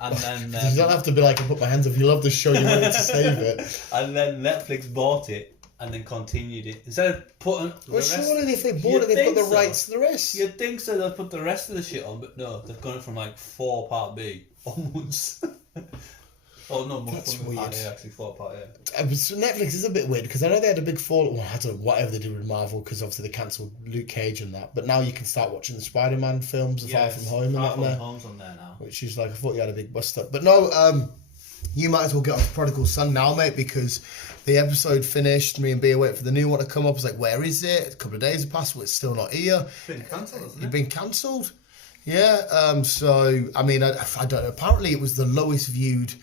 And then you don't have to be like, I put my hands up. You love the show, you wanted to save it. And then Netflix bought it and then continued it. Instead of putting Well, surely if they bought it, they've got the rights to the rest. You'd think so, they'll put the rest of the shit on, but no, they've gone from like 4 part B onwards. Oh no, That's part weird. A, actually 4 part A. So Netflix is a bit weird because I know they had a big fall. Well, I don't know whatever they did with Marvel because obviously they cancelled Luke Cage and that. But now you can start watching the Spider-Man films, The Far From Home, and Far that From on there, Home's on there now. which is like I thought you had a big bust up. But no, you might as well get on to Prodigal Son now, mate, because the episode finished. Me and B are waiting for the new one to come up. I was like, where is it? A couple of days have passed, but it's still not here. It's been cancelled, hasn't It's it? been cancelled. Yeah. So I mean, I don't know. Apparently, it was the lowest viewed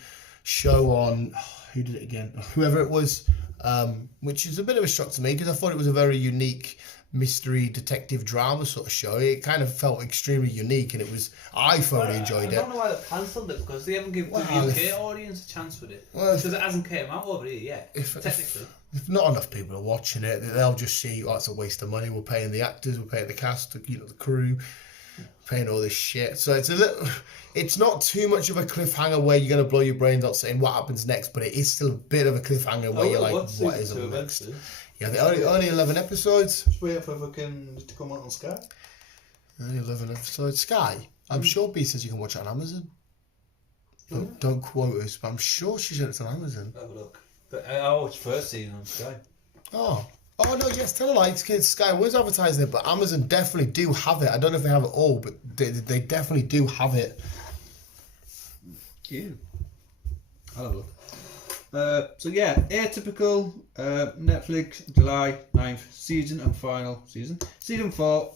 show on who did it again? Whoever it was, which is a bit of a shock to me because I thought it was a very unique mystery detective drama sort of show. It kind of felt extremely unique, and I thoroughly enjoyed I it. don't know why they cancelled it because they haven't given the UK audience a chance with it. Because it hasn't came out over here yet. Technically. If not enough people are watching it, they'll just see, oh, it's a waste of money. We're paying the actors, we're paying the cast, the crew, paying all this shit. So it's not too much of a cliffhanger where you're going to blow your brains out saying what happens next, but it is still a bit of a cliffhanger where you're like, what is up next? Yeah, only 11 episodes. Just wait for fucking to come out on Sky. Only 11 episodes. Sky. I'm sure B says you can watch it on Amazon. Don't quote us, but I'm sure she said it's on Amazon. Have a look. But I watched first season on Sky. Oh no, yes, tell her like Sky was advertising it, but Amazon definitely do have it. I don't know if they have it all, but they definitely do have it. Yeah. I'll have a look. So yeah, Atypical, Netflix, July 9th, season and final season. Season 4.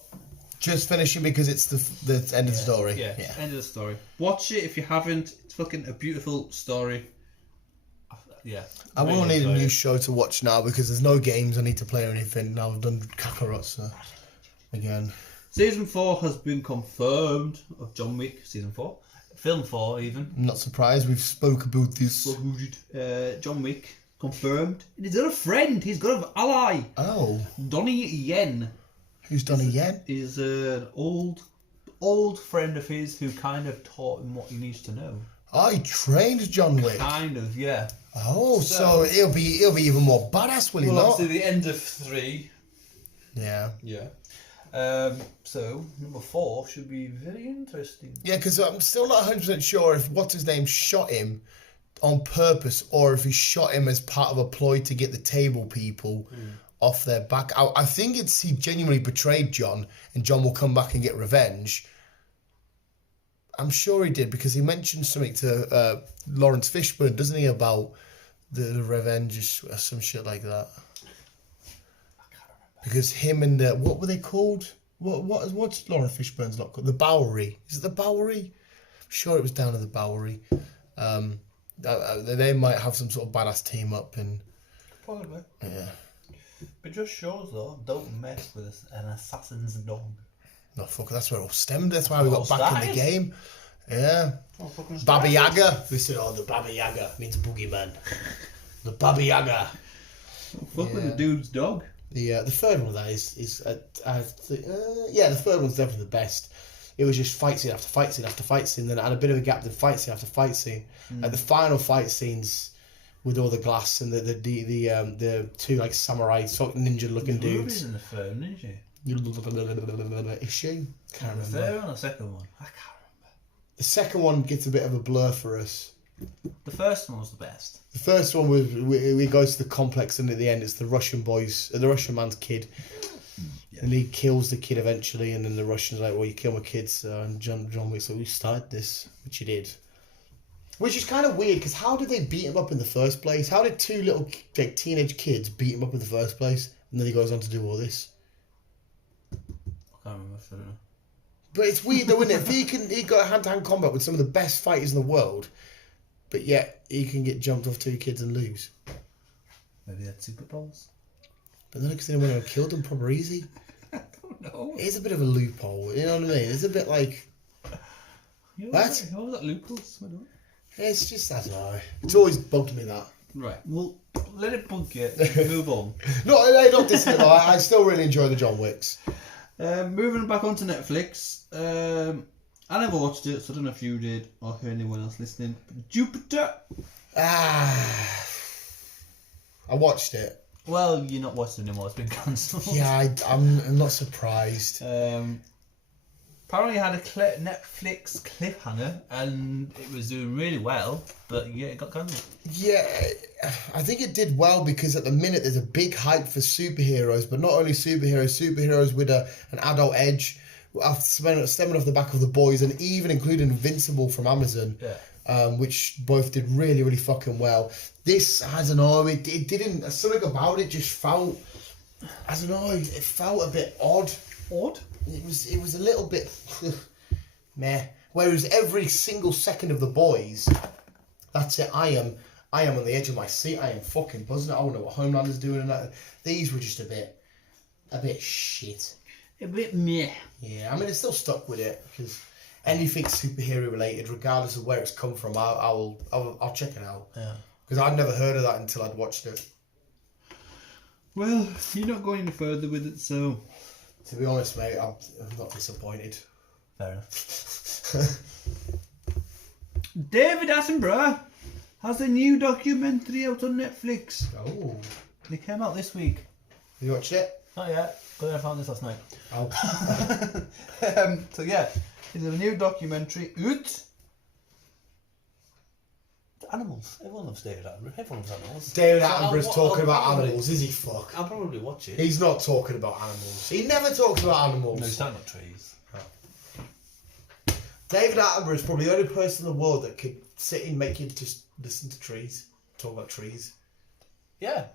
Just finishing because it's the end of the story. Yeah, end of the story. Watch it if you haven't. It's fucking a beautiful story. Yeah. I will need a new show to watch now because there's no games I need to play or anything. Now I've done Kakarot, so again. Season 4 has been confirmed of John Wick, season 4. Film 4 even. I'm not surprised, we've spoke about this. John Wick, confirmed. He's got a friend, he's got an ally. Oh. Donnie Yen. Who's Donnie Yen? Is an old friend of his who kind of taught him what he needs to know. Oh, he trained John Wick. Kind of, yeah. Oh, so he'll be even more badass, will he not? Obviously the end of 3. Yeah. Yeah. So number 4 should be very interesting. Yeah, because I'm still not 100% sure if what's his name shot him on purpose or if he shot him as part of a ploy to get the table people off their back. I think he genuinely betrayed John, and John will come back and get revenge. I'm sure he did because he mentioned something to Lawrence Fishburne, doesn't he, about the revenge or some shit like that. Because him and what were they called? What's Lawrence Fishburne's lot called? The Bowery. Is it the Bowery? I'm sure it was down at the Bowery. They might have some sort of badass team up and Probably. yeah. But just shows though, don't mess with an assassin's dog. No fuck, that's where it all stemmed. That's why we got back in the started. game. Yeah. Baba Yaga. We said, the Baba Yaga means boogeyman. The Baba Yaga. Fuck with the dude's dog. The third one of that is the third one's definitely the best. It was just fight scene after fight scene after fight scene, then I had a bit of a gap, then fight scene after fight scene. Like the final fight scenes with all the glass and the two like samurai sort of ninja looking dudes. in the third, didn't she? Is she? Can't The remember. third one or the second one? I can't remember. The second one gets a bit of a blur for us. The first one was the best. The first one was we go to the complex, and at the end it's the Russian boys, the Russian man's kid, And he kills the kid eventually, and then the Russians are like, well, you kill my kids. And John Wick's like, we started this, which he did. Which is kind of weird, because how did they beat him up in the first place? How did two little teenage kids beat him up in the first place? And then he goes on to do all this. I can't remember. I don't know. But it's weird though, isn't it? He got hand-to-hand combat with some of the best fighters in the world, but yet he can get jumped off two kids and lose. Maybe they had Super Bowls? But then because they went and killed them proper easy. I don't know. It's a bit of a loophole, you know what I mean? It's a bit like... What? What was that, loopholes? I don't know. It's just, I don't know. It's always bugged me that. Right, well, let it bug you. Move on. No, I don't disagree. I still really enjoy the John Wicks. Moving back onto Netflix. I never watched it, so I don't know if you did or anyone else listening. Jupiter. I watched it. Well, you're not watching it anymore. It's been cancelled. Yeah, I'm not surprised. Apparently, it had a Netflix cliffhanger, and it was doing really well. But yeah, it got cancelled. Yeah, I think it did well because at the minute there's a big hype for superheroes, but not only superheroes with an adult edge, stemming off the back of The Boys, and even including Invincible from Amazon, which both did really, really fucking well. This, I don't know, it didn't, something about it just felt, I don't know, it felt a bit odd. Odd? It was a little bit meh. Whereas every single second of The Boys, that's it. I am on the edge of my seat. I am fucking buzzing. I don't know what Homeland is doing, and that. These were just a bit shit. A bit meh. Yeah, I mean, it's still stuck with it because anything superhero related, regardless of where it's come from, I'll check it out. Yeah. Because I'd never heard of that until I'd watched it. Well, you're not going any further with it, so. To be honest, mate, I'm not disappointed. Fair enough. David Attenborough has a new documentary out on Netflix. Oh. It came out this week. You watched it? Not yet. Got there, found this last night. Oh. So yeah, it's a new documentary. Animals. Everyone loves David Attenborough. Everyone loves animals. David Attenborough's talking about animals, is he? Fuck. I'll probably watch it. He's not talking about animals. He never talks about animals. No, he's talking about trees. David Attenborough is probably the only person in the world that could sit and make you just listen to trees, talk about trees. Yeah.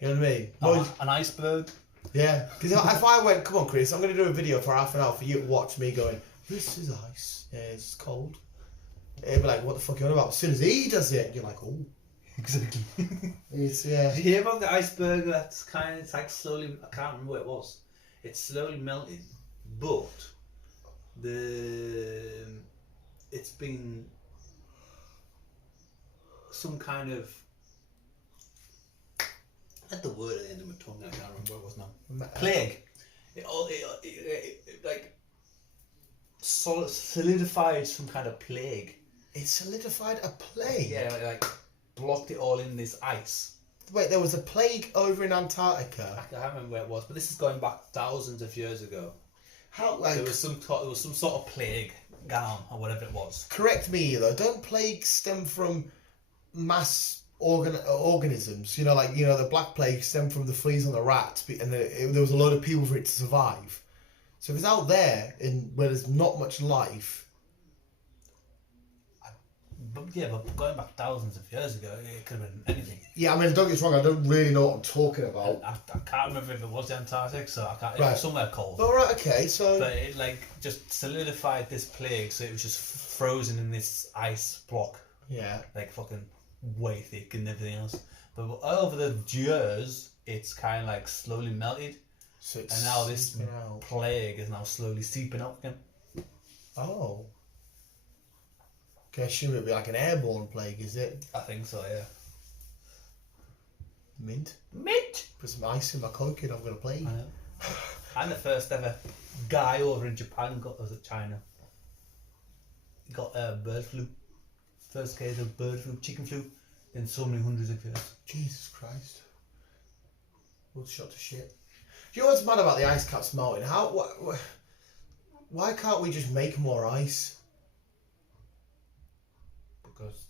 You know what I mean? An iceberg. Yeah. Because if I went, come on, Chris, I'm going to do a video for half an hour for you to watch me going, this is ice. Yeah, it's cold. He'd be like, what the fuck are you on about? As soon as he does it, you're like, oh. Exactly. Yeah. Did you hear about the iceberg that's it's like slowly, I can't remember what it was. It's slowly melting, but it's been some kind of, I had the word at the end of my tongue, I can't remember what it was now. Plague. It like solidified some kind of plague. It solidified a plague? Yeah, like blocked it all in this ice. Wait, there was a plague over in Antarctica? I can't remember where it was, but this is going back thousands of years ago. How, like... There was some sort of plague down, or whatever it was. Correct me, though. Don't plagues stem from mass organisms? You know, like, you know, the Black Plague stemmed from the fleas on the rats, and there was a load of people for it to survive. So if it's out there, where there's not much life... But going back thousands of years ago, it could have been anything. Yeah, I mean, don't get us wrong, I don't really know what I'm talking about. I can't remember if it was the Antarctic, so I can't. It Right. was somewhere cold. Oh, right, okay, so... But it like just solidified this plague, so it was just frozen in this ice block. Yeah. Like fucking way thick and everything else. But over the years, it's kind of like slowly melted. So it's and now this seeping out. plague is now slowly seeping out again. Oh. Okay, I assume it'd be like an airborne plague, is it? I think so, yeah. Mint. Mint! Put some ice in my Coke and I've got a plague. I know. And the first ever guy over in Japan was it China. He got bird flu. First case of bird flu, chicken flu, in so many hundreds of years. Jesus Christ. What shot to shit. Do you know what's mad about the ice caps melting? Why can't we just make more ice? Because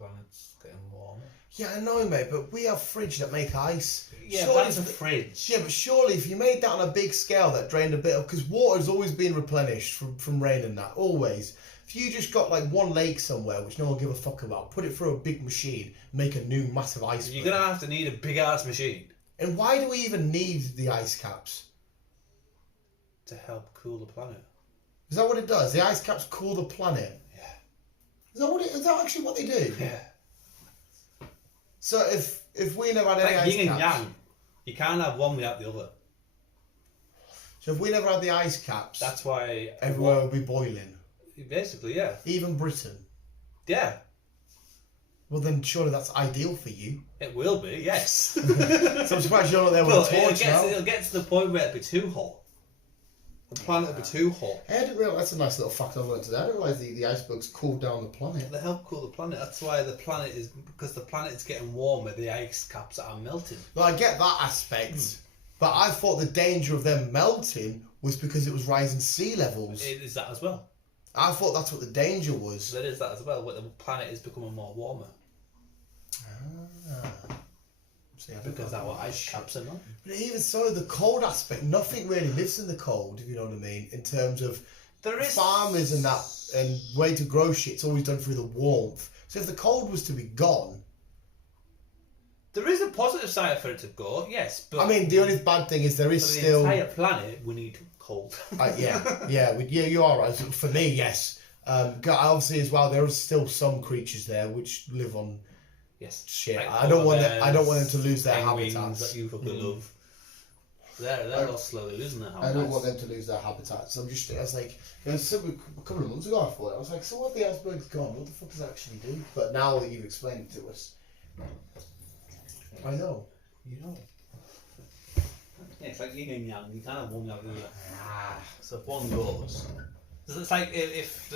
planet's getting warmer. Yeah, I know, mate, but we have fridge that make ice. Yeah, Surely that's a if the- fridge. Yeah, but surely if you made that on a big scale that drained a bit of... Because water's always been replenished from rain and that, always. If you just got like one lake somewhere, which no one give a fuck about, put it through a big machine, make a new massive ice... You're going to have to need a big-ass machine. And why do we even need the ice caps? To help cool the planet. Is that what it does? The ice caps cool the planet? Yeah. Is that actually what they do? Yeah. So if we never had It's any like ice yin caps... and yang. You can't have one without the other. So if we never had the ice caps, That's why... everywhere would be boiling. Basically, yeah. Even Britain. Yeah. Well then surely that's ideal for you. It will be, yes. So I'm surprised you're not there with But a torch now. it'll get to the point where it'll be too hot. The planet will be too hot. I didn't realise, that's a nice little fact I learned today. I didn't realise the icebergs cooled down the planet. They help cool the planet. That's why the planet is... Because the planet is getting warmer, the ice caps are melting. Well, I get that aspect, but I thought the danger of them melting was because it was rising sea levels. It is that as well. I thought that's what the danger was. There is that as well, where the planet is becoming more warmer. See, I don't Because know. our ice caps are melting. But even so, the cold aspect, nothing really lives in the cold, if you know what I mean, in terms of There is... farmers and that, and way to grow shit's always done through the warmth. So if the cold was to be gone, There is a positive side for it to go, yes, but... I mean, the only bad thing is there is for the still... entire planet, we need cold. yeah, you are right. For me, yes. Obviously, as well, there are still some creatures there which live on Yes. shit. Like I don't want polar I don't want them to bears, lose their penguins habitats. that you fucking love. They're all slowly losing their I habitats. don't want them to lose their habitats. I was like, a couple of months ago, I thought, I was like, so what if the iceberg's gone? What the fuck does it actually do? But now that you've explained it to us, I know. You know. Yeah, it's like yin and yang. You can't have one without the other. So if one goes, it's like if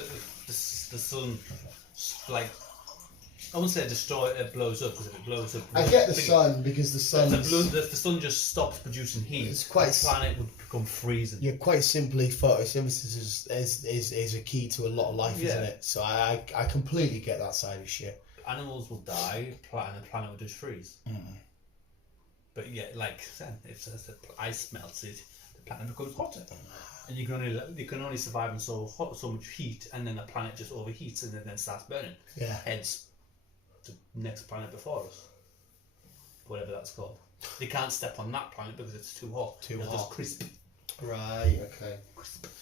the sun, like, I wouldn't say destroy it blows up, because if it blows up, I get the sun because the sun. the sun just stops producing heat. It's quite the planet would become freezing. Yeah, quite simply, photosynthesis is a key to a lot of life, isn't Yeah. it? So I completely get that side of shit. Animals will die, and the planet will just freeze. But yeah, like if the ice melts, the planet becomes hotter, and you can only survive in so much heat, and then the planet just overheats and then starts burning. Yeah. Hence, the next planet before us, whatever that's called. They can't step on that planet because it's too hot. It'll just crisp. Right. Okay.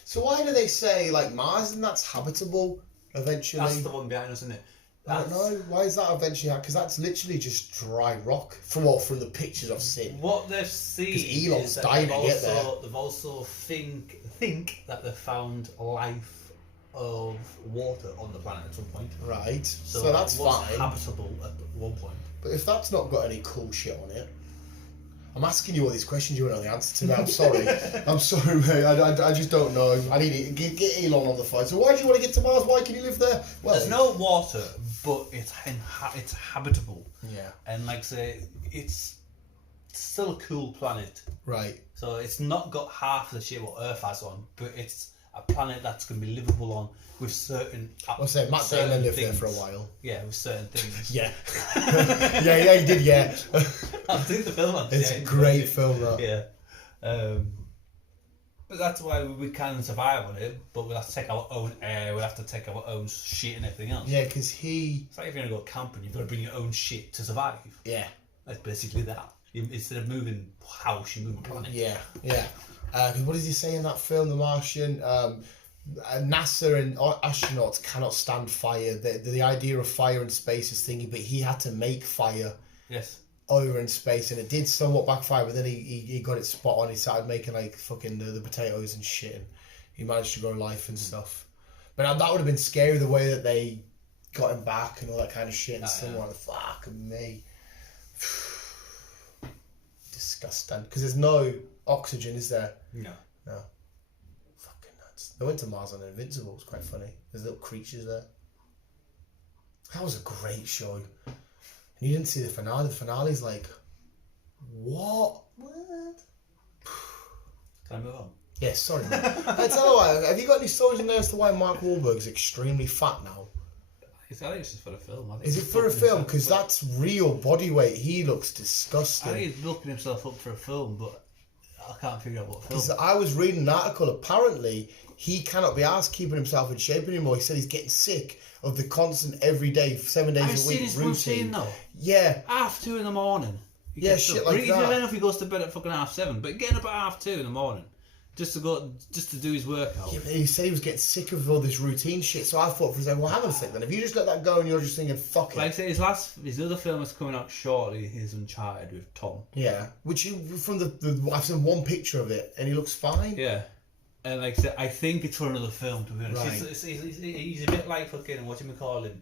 So why do they say like Mars and that's habitable eventually? That's the one behind us, isn't it? I don't know. Why is that eventually? Because that's literally just dry rock from the pictures I've seen. What they've seen 'Cause Elon's is that dying to get there. they've also think that they've found life of water on the planet at some point. Right. So it that's was fine. habitable at one point. But if that's not got any cool shit on it, I'm asking you all these questions you don't know the answer to. Now. I'm sorry. I'm sorry, mate. I just don't know. I need to get Elon on the phone. So why do you want to get to Mars? Why can you live there? Well, There's no water, but it's habitable. Yeah. And like I say, it's still a cool planet. Right. So it's not got half the shit what Earth has on, but it's a planet that's going to be livable on with certain. I'll say Matt certain Damon lived there things. for a while. Yeah, with certain things. Yeah. yeah, he did. Yeah. I've seen the film. It's a great film, that. Yeah. But that's why we can survive on it, but we'll have to take our own air, we'll have to take our own shit and everything else. Yeah, because he. It's like if you're going to go camping, you've got to bring your own shit to survive. Yeah. That's basically that. Instead of moving house, you move planet. Yeah. Yeah. What did he say in that film, The Martian? NASA and astronauts cannot stand fire. The idea of fire in space is thingy, but he had to make fire. Yes. Over in space, and it did somewhat backfire, but then he got it spot on. He started making like fucking the potatoes and shit, and he managed to grow life and stuff. But that would have been scary, the way that they got him back and all that kind of shit, and someone like, fuck me. Disgusting. Because there's no oxygen, is there? No. No. Fucking nuts. They went to Mars on Invincible. It was quite funny. There's little creatures there. That was a great show. And you didn't see the finale. The finale's like, what? Can I move on? Yeah, sorry, man. I tell you what, have you got any stories in there as to why Mark Wahlberg's extremely fat now? I think it's just for the film. I think Is it he's for a looking film? himself- Because that's real body weight. He looks I disgusting. think he's looking himself up for a film, but I can't figure out what film. Because I was reading an article, apparently he cannot be asked keeping himself in shape anymore. He said he's getting sick of the constant everyday 7 days I've a week seen his routine. routine though. Yeah, 2:30 in the morning. He Yeah, gets shit up. like He's that. I don't know if he goes to bed at fucking 7:30, but getting up at 2:30 in the morning just to do his workout. yeah, but he said he was getting sick of all this routine shit. So I thought for a second, well, hang on a second then. If you just let that go and you're just thinking, fuck it. Like I say, his other film is coming out shortly. Is Uncharted with Tom. Yeah, which you from the I've seen one picture of it and he looks fine. Yeah. And like I said, I think it's for another film, to be honest. Right. He's a bit like fucking, what do you call him?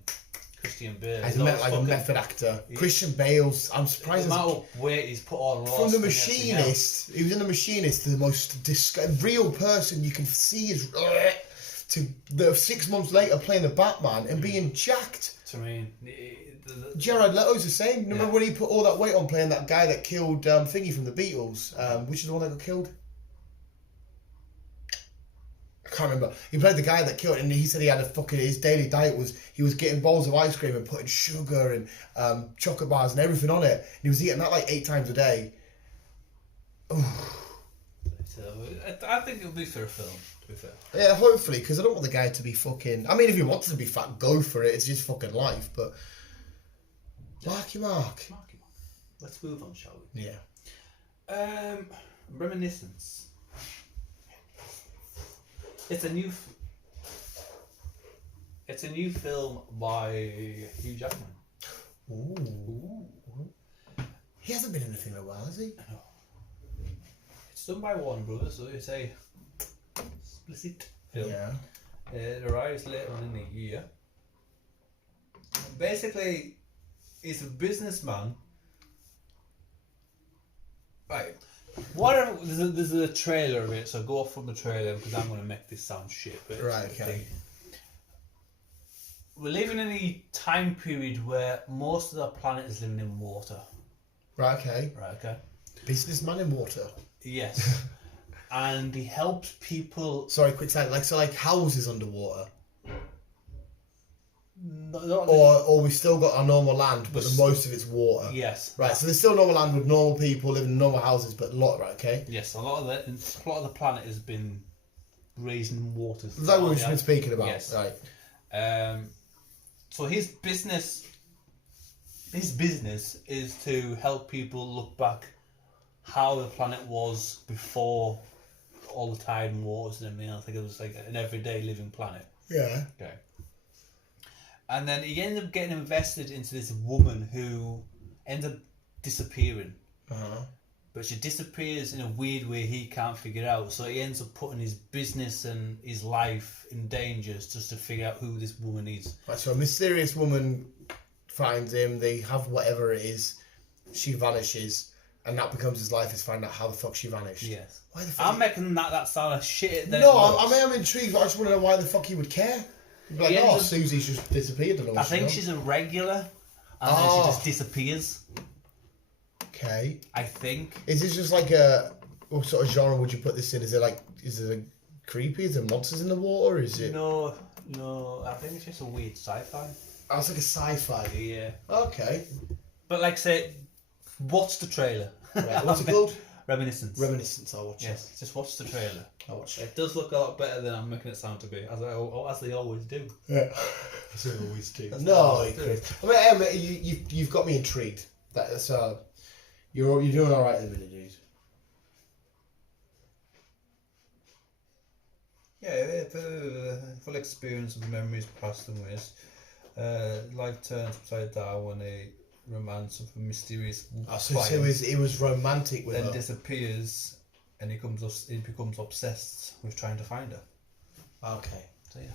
Christian Bale. He's like a method actor. Christian Bale's. I'm surprised. The amount of weight he's put on From The Machinist, he was in The Machinist, the most real person you can see is to the 6 months later playing the Batman and being jacked. To me, Jared Leto's the same. Remember Yeah. when he put all that weight on playing that guy that killed Thingy from the Beatles? Which is the one that got killed? I can't remember. He played the guy that killed, and he said he had his daily diet was he was getting bowls of ice cream and putting sugar and chocolate bars and everything on it. And he was eating that like 8 times a day. So, I think it'll be for a film, to be fair. Yeah, hopefully, because I don't want the guy to be fucking. I mean, if he wanted to be fat, go for it. It's just fucking life. But Marky Mark. Let's move on, shall we? Yeah. Reminiscence. It's a new film by Hugh Jackman. Ooh. He hasn't been in anything in a while, has he? No. It's done by Warner Brothers, so it's a explicit film. Yeah. It arrives later on in the year. Basically, he's a businessman. Right. Whatever. There's a trailer of it, so go off from the trailer because I'm going to make this sound shit. But Right, okay. We're living in a time period where most of the planet is living in water. Right, okay. Right, okay. Businessman in water. Yes. And he helps people. Sorry, quick side. Like houses underwater. Not Or we've still got our normal land, but most of it's water. yes. Right, so there's still normal land with normal people living in normal houses, but a lot, right, okay? Yes, a lot of the planet has been raised in waters. Is that what we've just been speaking about? Yes. Right. So his business is to help people look back how the planet was before all the tide and waters and everything. I think it was like an everyday living planet. Yeah. Okay. And then he ended up getting invested into this woman who ends up disappearing. Uh-huh. But she disappears in a weird way he can't figure out. So he ends up putting his business and his life in danger just to figure out who this woman is. Right, so a mysterious woman finds him, they have whatever it is, she vanishes, and that becomes his life, is find out how the fuck she vanished. Yes. Why the fuck? I'm making that sound of shit. No, I'm intrigued, but I just want to know why the fuck he would care. He'd be like, Yeah, oh, just- Susie's just disappeared. I think she's a regular, and then she just disappears. Okay. I think. Is this just like what sort of genre would you put this in? Is it creepy? Is there monsters in the water? Is it? No, I think it's just a weird sci-fi. Oh, it's like a sci-fi. Yeah. Okay. But like I say, watch the trailer. Right, what's it called? Reminiscence. Reminiscence. I'll watch Yes, just watch the trailer. I'll watch it. It does look a lot better than I'm making it sound to be, as they always do. Yeah. As they always do. No, Chris. I mean, you've got me intrigued. That's you're doing all right at the minute, dude. Yeah, full experience of memories, past and ways. Life turns upside down when a romance of a mysterious So it was romantic with then her. disappears, and he becomes obsessed with trying to find her. Okay. So yeah.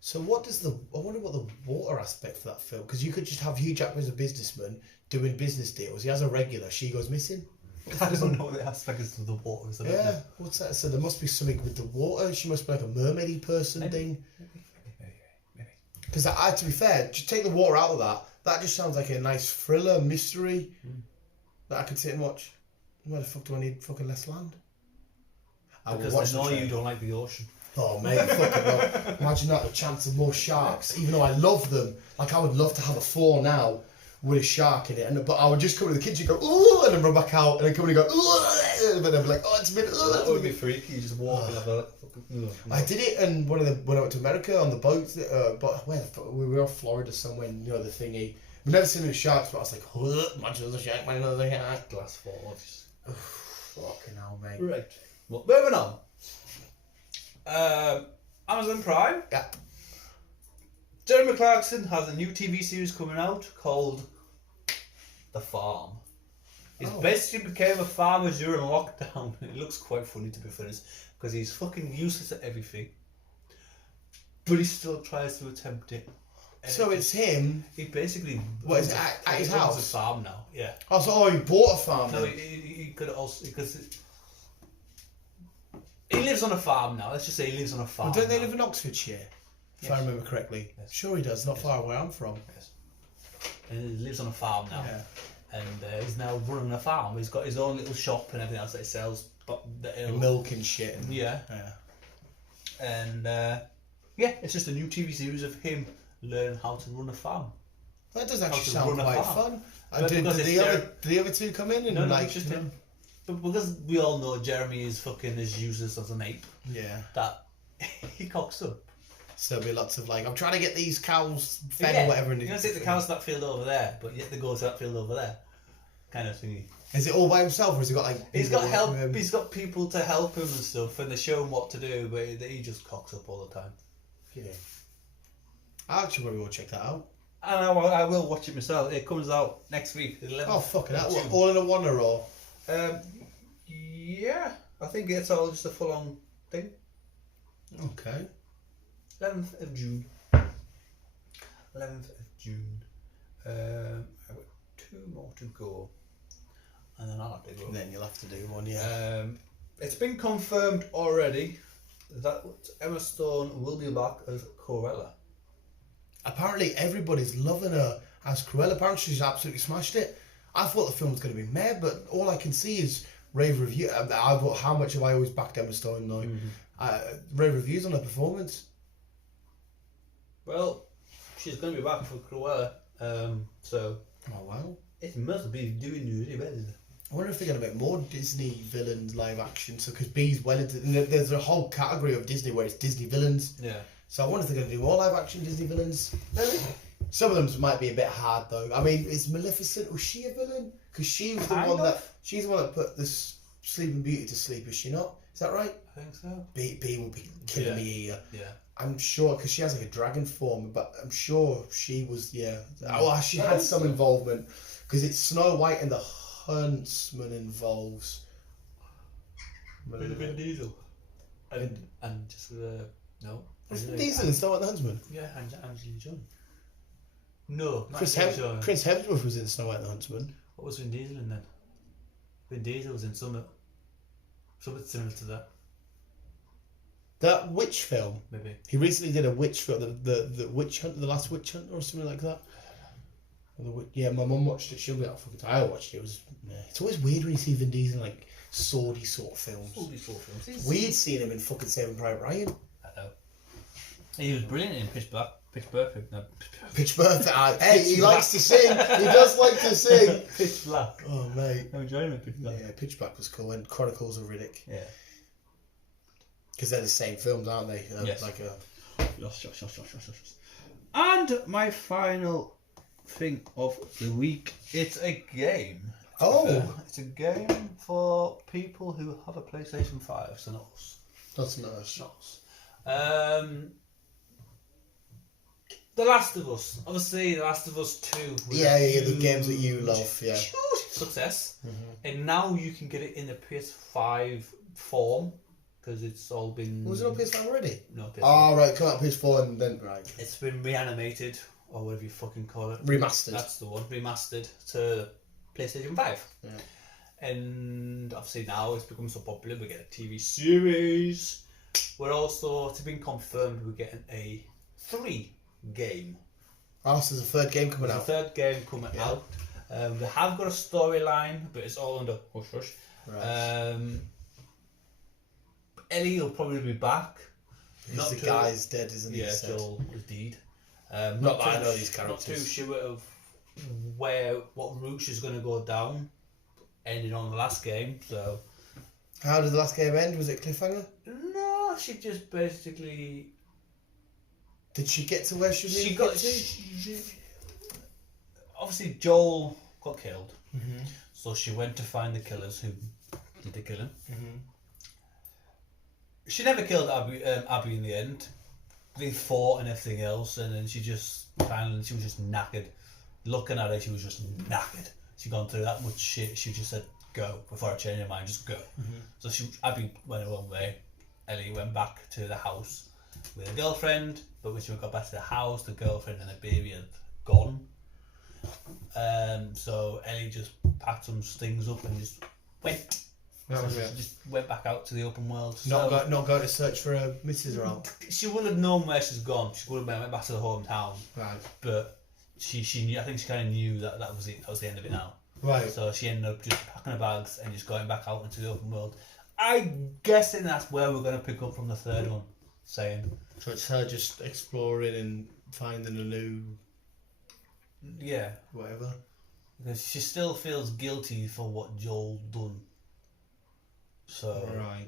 So I wonder what the water aspect for that film, because you could just have Hugh Jackman as a businessman doing business deals. He has a regular, she goes missing. I don't know the aspects of the water is. Yeah, what's that? So there must be something with the water. She must be like a mermaidy person thing. Maybe. Because to be fair, just take the water out of that. That just sounds like a nice thriller, mystery that I could sit and watch. Where the fuck do I need fucking less land? I will Because watch I know the you trailer. don't like the ocean. Oh mate, fucking hell. Imagine that, the chance of more sharks. Even though I love them, like I would love to have a floor now with a shark in it. But I would just come to the kitchen, and go ooh, and then run back out, and then come and go ooh, but then be like, oh, it's been. That would be freaky. You just walk and have a. I did it, and when I went to America on the boat, but where the fuck, we were off Florida somewhere, you know, the thingy. We've never seen any sharks, but I was like, imagine there's a shark, man, another shark. Glass falls. Fucking hell, mate. Right. Well, moving on. Amazon Prime. Yeah. Jeremy Clarkson has a new TV series coming out called The Farm. He's basically became a farmer during lockdown. It looks quite funny, to be honest, because he's fucking useless at everything, but he still tries to attempt it. And So it's him. he basically What is it, at his he owns house? a farm now. Yeah. Oh, he bought a farm. No, then. he could also because he lives on a farm now. Let's just say he lives on a farm. Well, don't they now. live in Oxfordshire? If Yes. I remember correctly. Yes. Sure he does, not far where I'm from. Yes. And he lives on a farm now. Yeah. And he's now running a farm. He's got his own little shop and everything else that he sells. But Milk and shit. And, yeah, and yeah, it's just a new TV series of him learning how to run a farm. That does How actually to sound run a quite farm. fun. But Did because it's the other two come in? And No, like, it's just you know? him. But because we all know Jeremy is fucking as useless as an ape, Yeah. that he cocks up. So there'll be lots of like, I'm trying to get these cows fed or whatever. And You're going to take the cows to that field over there, but yet they go to that field over there. Kind of thingy. Is it all by himself, or has he got like? He's people got help. with him? He's got people to help him and stuff, and they show him what to do, but he just cocks up all the time. Yeah. I actually probably will check that out. And I will watch it myself. It comes out next week. The 11th Oh fucking hell! of What, June. all in a one or? Yeah, I think it's all just a full-on thing. Okay. 11th of June. 11th of June. I've got 2 more to go, and then I'll have to go. And then you'll have to do one, yeah. It's been confirmed already that Emma Stone will be back as Cruella. Apparently everybody's loving her as Cruella. Apparently she's absolutely smashed it. I thought the film was going to be meh, but all I can see is rave review. How much have I always backed Emma Stone though? Rave reviews on her performance. Well, she's going to be back for Cruella, so Oh wow. it must be doing really well. I wonder if they're going to make more Disney villains live action. So because B's well into, and there's a whole category of Disney where it's Disney villains. Yeah. So I wonder if they're going to do more live action Disney villains. Some of them might be a bit hard though. I mean, is Maleficent, was she a villain? Because she was the Kind one of. that she's the one that put the Sleeping Beauty to sleep. Is she not? Is that right? I think so. B will be killing me here. Yeah. I'm sure because she has like a dragon form, but I'm sure she was Oh, she had some involvement because it's Snow White and the Huntsman involves. Vin Diesel. And just no. Was Vin Diesel in Snow White and the Huntsman? Yeah, and Angelina Jolie. No, not Chris Angelina Jolie. Hemsworth was in Snow White and the Huntsman. What was Vin Diesel in then? Vin Diesel was in something similar to that, That witch film. maybe. He recently did a witch film, the Witch Hunt, the Last Witch Hunt, or something like that. Yeah, my mum watched it. She'll be like, fucking tired. I watched it. It was. It's always weird when you see Vin Diesel in like swordy sort of films. All these 4 films. It's weird seeing him in fucking Saving Private Ryan. I know. He was brilliant in Pitch Perfect. No, Pitch Perfect. Hey, he likes to sing. He does like to sing. Pitch Black. Oh mate. I'm enjoying him in Pitch Black. Yeah, Pitch Black was cool. And Chronicles of Riddick. Yeah. Because they're the same films, aren't they? Yes. Like a. Yes. And my final thing of the week. It's a game. Oh, It's a game for people who have a PlayStation 5, so not us. that's nice. The Last of Us. Obviously, The Last of Us 2. was Yeah, a the games that you huge, love, yeah. huge success. And now you can get it in the PS5 form, because it's all been... Was it on PS5 already? No, PS5. Oh, right, come out on PS4 and then, right. It's been reanimated, or whatever you fucking call it. Remastered. That's the one. Remastered to PlayStation 5. Yeah. And obviously now it's become so popular, we get a TV series. We're also, it's been confirmed, we're getting a 3 game. Oh, so there's a third game coming There's out. a 3rd game coming out. They have got a storyline, but it's all under hush hush. Right. Ellie will probably be back. Not the too- guy's dead, isn't he? Yeah, he said? Joel was dead. Not that I know these Not too characters. sure of what route she's going to go down, ending on the last game. So How did the last game end? Was it cliffhanger? no, she just basically Did she get to where she was? she got obviously Joel got killed, Mm-hmm. so she went to find the killers who did the killing. Mm-hmm. She never killed Abby in the end. They fought and everything else, and then she was just knackered. Looking at her, she was just knackered. She'd gone through that much shit. She just said, "Go before I change your mind. Just go." Mm-hmm. So Abby went her own way. Ellie went back to the house with a girlfriend, but when she got back to the house, the girlfriend and the baby had gone. So Ellie just packed some things up and just went. That was So it. she just went back out to the open world. Not going to search for a missus around. She would have known where she's gone. She would have went back to the hometown. Right. But she knew. I think she kind of knew that was it. That was the end of it now. Right. So she ended up just packing her bags and just going back out into the open world. I'm guessing that's where we're going to pick up from the third one. Saying, So it's her just exploring and finding a new yeah, whatever. because she still feels guilty for what Joel done. So, Right.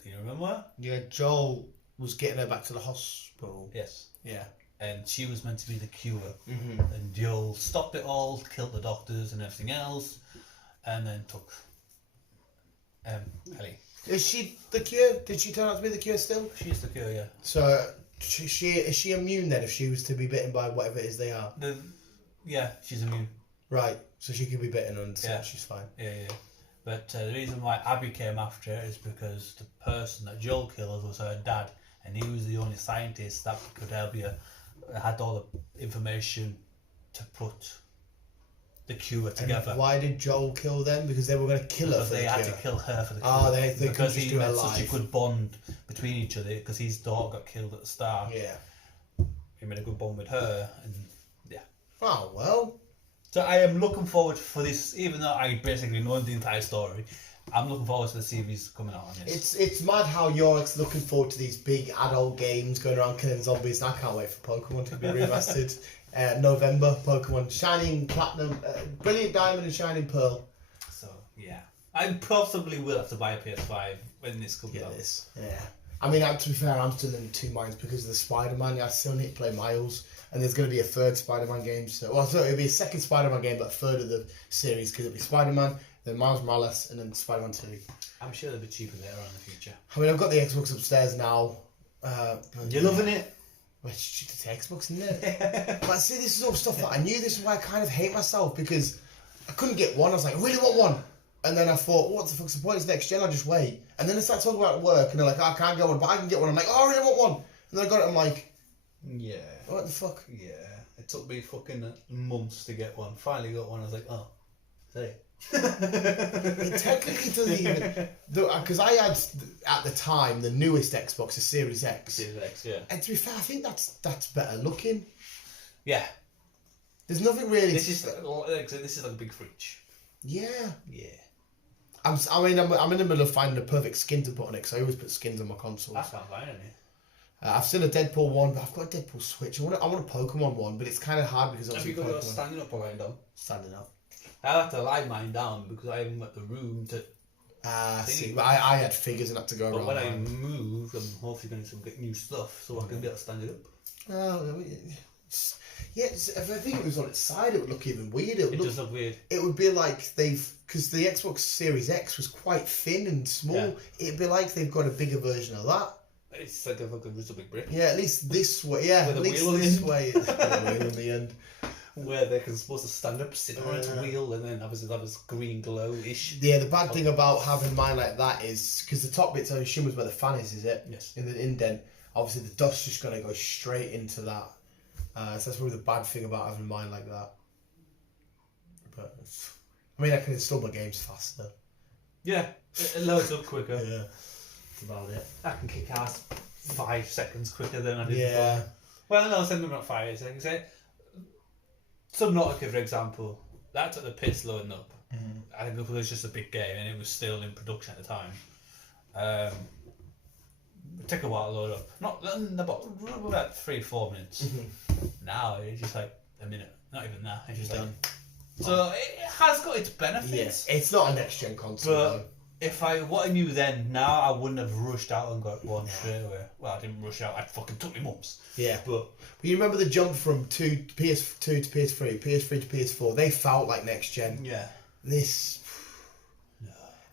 can you remember? Yeah, Joel was getting her back to the hospital. Yes. Yeah. And she was meant to be the cure. Mm-hmm. And Joel stopped it all, killed the doctors and everything else, and then took Ellie. Is she the cure? Did she turn out to be the cure still? She's the cure, yeah. So is she immune then if she was to be bitten by whatever it is they are? Yeah, she's immune. Right. So she could be bitten and Yeah. she's fine. Yeah. But the reason why Abby came after her is because the person that Joel killed was her dad, and he was the only scientist that could help you, had all the information to put the cure together. And why did Joel kill them? Because they were going to kill her Because for they the had cure. to kill her for the cure. Oh, they because couldn't just he do her made such a alive. good bond between each other. Because his daughter got killed at the start. Yeah. He made a good bond with her, and yeah. Oh, well. So I am looking forward for this, even though I basically know the entire story. I'm looking forward to the series coming out on this. It's mad how you're looking forward to these big adult games going around killing zombies, and I can't wait for Pokemon to be remastered. November, Pokemon Shining Platinum, Brilliant Diamond and Shining Pearl. So yeah, I possibly will have to buy a PS5 when this comes Get out. this. Yeah. I mean, to be fair, I'm still in two minds because of the Spider-Man. I still need to play Miles, and there's going to be a third Spider-Man game. So, it'll be a second Spider-Man game, but a third of the series because it'll be Spider-Man, then Miles Morales, and then Spider-Man 2. I'm sure they'll be cheaper later on in the future. I mean, I've got the Xbox upstairs now. You're loving it. Well, it's the Xbox, isn't it? But see, this is all stuff that I knew. This is why I kind of hate myself because I couldn't get one. I was like, I really want one. And then I thought, what the fuck's the point? It's next gen, I'll just wait. And then they start talking about work and they're like, I can't get one, but I can get one. I'm like, oh, I really want one. And then I got it, I'm like, Yeah. what the fuck? Yeah. It took me fucking months to get one. Finally got one. I was like, oh, hey. It technically doesn't even... Because I had, at the time, the newest Xbox, the Series X. Series X, yeah. And to be fair, I think that's better looking. Yeah. There's nothing really... This is like a big fridge. Yeah. Yeah. I'm in the middle of finding the perfect skin to put on it because I always put skins on my consoles. I can't find any. I've seen a Deadpool one, but I've got a Deadpool Switch. I want a Pokemon one, but it's kind of hard because Have obviously you got yours Pokemon standing up or lying down? standing up. I have to lie mine down because I haven't got the room to. See, but I had figures and had to go But around. when I mine. move, I'm hopefully going to get new stuff so I can be able to stand it up. Oh, if I think it was on its side, it would look even weird. It would It look, does look weird. it would be like because the Xbox Series X was quite thin and small. Yeah. It'd be like they've got a bigger version of that. It's like a fucking just a big brick. Yeah, at least this way. Yeah, With at a least wheel in this the way. With a wheel in the end. Where they're supposed to stand up, sit on its wheel, and then obviously have this green glow-ish. Yeah, the bad thing about having mine like that is because the top bit's I assume is where the fan is it? Yes. In the indent. Obviously, the dust's just gonna go straight into that. So that's probably the bad thing about having mine like that. But I mean, I can install my games faster. Yeah, it loads up quicker. Yeah, that's about it. I can kick ass 5 seconds quicker than I did Yeah. before. Well, no, send them not 5 seconds. Subnautica, for example, that took the piss loading up. I think it was just a big game and it was still in production at the time. It took a while to load up. Not about 3-4 minutes. Now it's just like a minute. Not even that. It's just like Done. so. It has got its benefits. Yes, it's not a next gen console. But though. if what I knew then, now I wouldn't have rushed out and got one straight away. Well, I didn't rush out. I fucking took my mum's. Yeah. But You remember the jump from PS2 to PS3, PS3 to PS4? They felt like next gen. yeah. This.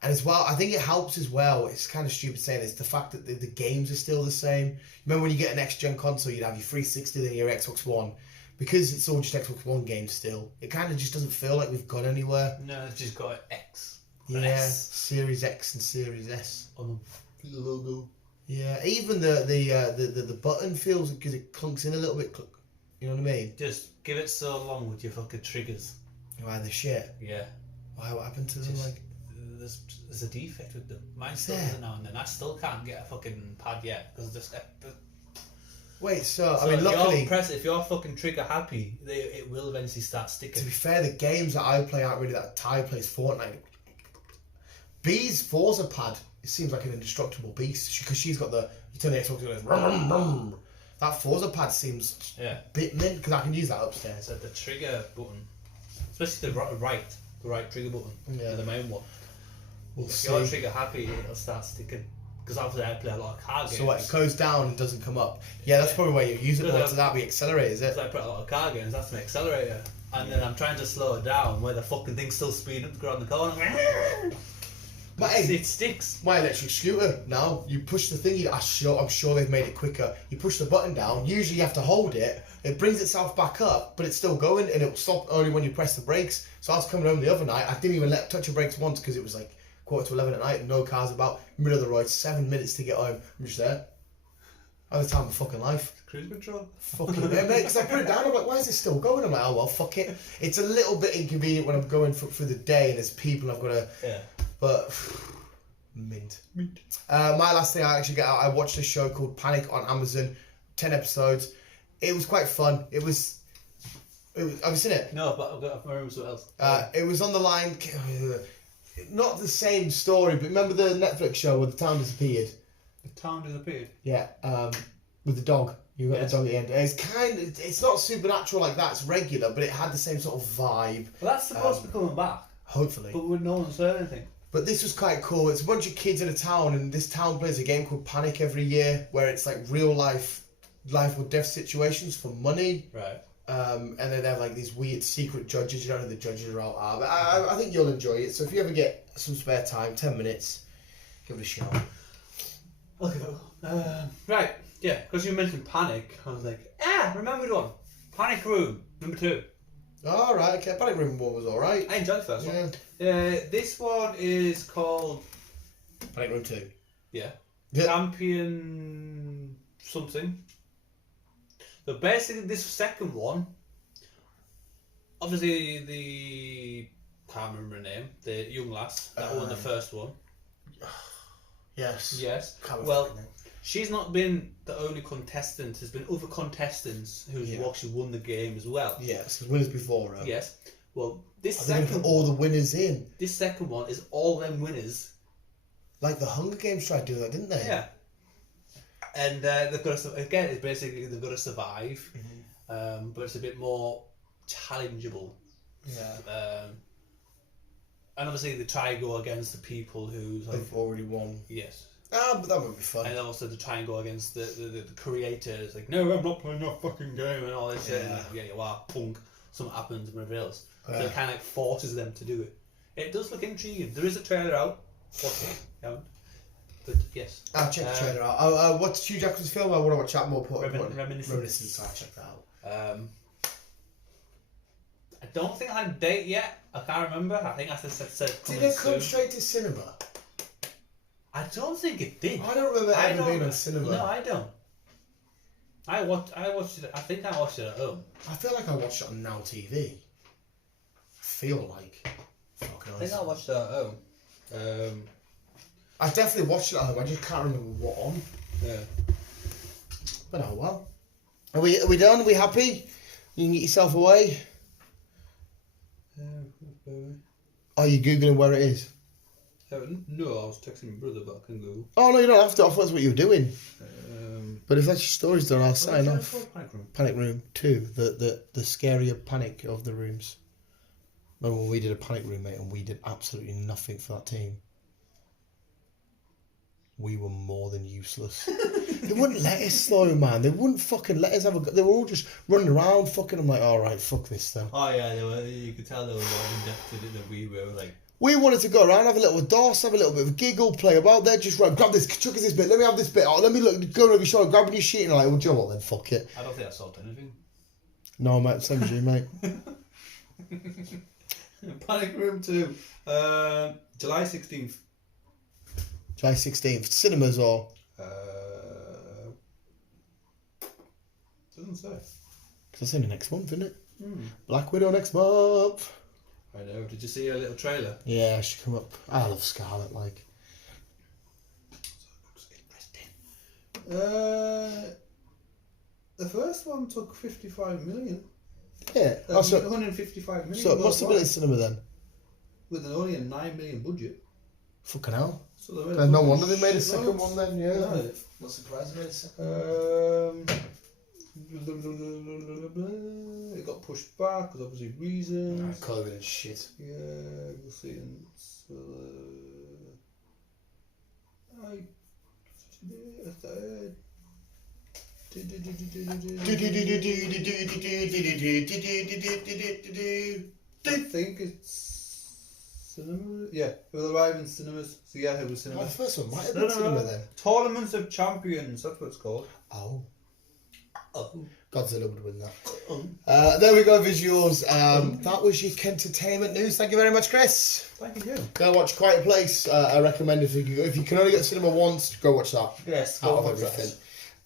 And as well, I think it helps as well. It's kind of stupid saying this. The fact that the games are still the same. Remember when you get an next gen console, you'd have your 360 then your Xbox One. Because it's all just Xbox One games still, it kind of just doesn't feel like we've gone anywhere. No, it's just got an X. Yeah, An S Series X and Series S. on the logo. Yeah, even the button feels because it clunks in a little bit. You know what I mean? Just give it so long with your fucking triggers. Why the shit? Yeah. Why what happened to them? Just- Like There's a defect with them. Mine still there? does it now and then. I still can't get a fucking pad yet because just. wait, so I So mean, luckily. if you're fucking trigger happy, it will eventually start To sticking. be fair, the games that I play aren't really that Ty plays Fortnite. B's Forza pad, it seems like an indestructible beast because she's got the. You turn the Xbox and it goes. Rum, rum. That Forza pad seems Yeah. a bit mint because I can use that upstairs. So the trigger button, especially the right trigger button, Yeah. the main one. We'll If see. you're trigger happy, it'll start sticking. Because obviously I play a lot of car games. So what? It goes down and doesn't come up. Yeah, that's probably why you use it more to that. We accelerate, is it? Because I play a lot of car games, that's my accelerator. And then I'm trying to slow it down where the fucking thing's still speeding up to go around the corner. But hey, It sticks. my electric scooter now, you push the thing, I'm sure they've made it quicker. You push the button down, usually you have to hold it, it brings itself back up, but it's still going and it'll stop only when you press the brakes. So I was coming home the other night, I didn't even touch the brakes once because it was like 11:15 at night and no cars about, middle of the road, 7 minutes to get home. I'm just there. I had the time of my fucking life. Cruise control. Fucking yeah, mate, because I put it down, I'm like, why is it still going? I'm like, oh well, fuck it. It's a little bit inconvenient when I'm going through the day and there's people I've got to, Yeah. but mint. My last thing I actually got out, I watched a show called Panic on Amazon, 10 episodes. It was quite fun. It was have you seen it? No, but I've got to remember something else. It was on the line, not the same story, but remember the Netflix show where the town disappeared? The town disappeared. Yeah, with the dog. You got Yes. the dog at the end. It's not supernatural like that, it's regular, but it had the same sort of vibe, Well, that's supposed to be coming back. hopefully. But no one said anything. But this was quite cool. It's a bunch of kids in a town, and this town plays a game called Panic every year, where it's like real life or death situations for money. Right. And then they have like these weird secret judges. You don't know who the judges are. But I think you'll enjoy it. So if you ever get some spare time, 10 minutes, give it a shot. Okay. Right. Yeah. Because you mentioned Panic, I was like, remembered one. Panic Room number 2. All right, okay. Panic Room 1 was all right. I enjoyed the first Yeah. one. This one is called Panic Room 2. Yeah. Yeah. Champion something. So basically, this second one, obviously the can't remember her name, the young lass that won the first one. Yes. Yes. Can't Well, remember. she's not been the only contestant. There's been other contestants who's actually won the game as well. Yes, because winners before her. Yes. Well, this Are they going to second put all the winners in? this second one is all them winners. Like the Hunger Games tried to do that, didn't they? Yeah. And they've got to, again, it's basically they've got to survive, but it's a bit more challengeable. Yeah. And obviously they try and go against the people who's like, They've already won. yes. But that would be fun. And also to try and go against the creators, like, no, I'm not playing that fucking game and all this shit. And yeah, you are, punk, something happens and reveals. So it kind of like forces them to do it. It does look intriguing. There is a trailer out. Watch it. You haven't? But yes. I'll check the trailer out. What's Hugh Jackman's film? I want to watch that more. Reminiscence. I'll check that out. I don't think I had a date yet. I can't remember. I think I said Did coming it come soon. straight to cinema? I don't think it did. I don't remember ever being on cinema. No, I don't. I watched it. I think I watched it at home. I feel like I watched it on Now TV. I feel like. Fuck I think I watched it at home. I definitely watched it at home. I just can't remember what on. Yeah. But oh well. Are we done? Are we happy? You can get yourself away. Are you googling where it is? No, I was texting my brother, but I can go. Oh no, you don't have to. I thought that's what you were doing. But if that's your story's done, I'll sign off. Panic Room 2, the scarier panic of the rooms. Remember when we did a Panic Room, mate, and we did absolutely nothing for that team? We were more than useless. They wouldn't let us though, man. They wouldn't fucking let us have a go. They were all just running around fucking. I'm like, alright, fuck this then. Oh yeah, you could tell they were more in depth in it than we were. Like, we wanted to go around, have a little DOS, have a little bit of a giggle, play about. They're just right, grab this, chuck us this bit, let me have this bit. Oh, let me look, go over your shoulder, grabbing your sheet, and like, well, do you know what then? Fuck it. I don't think I solved anything. No, mate, same as you, mate. Panic Room 2, July 16th. July 16th, cinemas or? Doesn't say. Because it's only next month, isn't it? Black Widow next month. I know. Did you see a little trailer? Yeah, she come up. I love Scarlet, like. So it looks interesting. The first one took 55 million. Yeah. 155 million. So it must have been at cinema then. With only a 9 million budget. Fucking hell. So they And no wonder they made a second one then, yeah. No. Not surprised they made a second It got pushed back because obviously reasons. COVID and shit. Yeah, we'll see. And so, I think it's cinema. Yeah, it will arrive in cinemas. So yeah, it was cinema. Oh, the first one might have been cinema then. Tournaments of Champions. That's what it's called. Oh. Oh. Godzilla would win that. There we go, visuals. That was your entertainment news. Thank you very much, Chris. Thank you. Go watch Quiet Place. I recommend if you can only get cinema once, go watch that. Yes. Out of everything.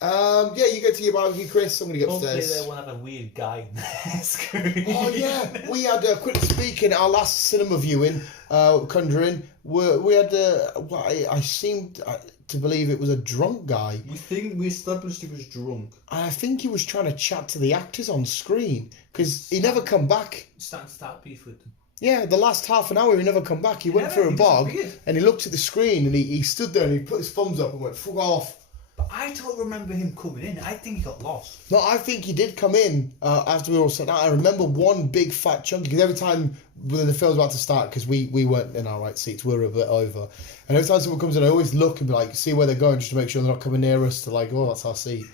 Yeah, you go to your barbecue, Chris. I'm gonna get hopefully upstairs. they won't have a weird guy in the screen. Oh yeah, we had quick speaking. Our last cinema viewing, Conjuring. We had. I seemed to believe it was a drunk guy. We established he was drunk. I think he was trying to chat to the actors on screen because he never come back. Starting to start beef with them. Yeah, the last half an hour he never come back. He went through a bog and he looked at the screen and he stood there and he put his thumbs up and went, fuck off. But I don't remember him coming in. I think he got lost. No, I think he did come in after we were all sat down. I remember one big fat chunky, because every time when the film's about to start, because we weren't in our right seats, we were a bit over. And every time someone comes in, I always look and be like, see where they're going, just to make sure they're not coming near us to like, oh, that's our seat.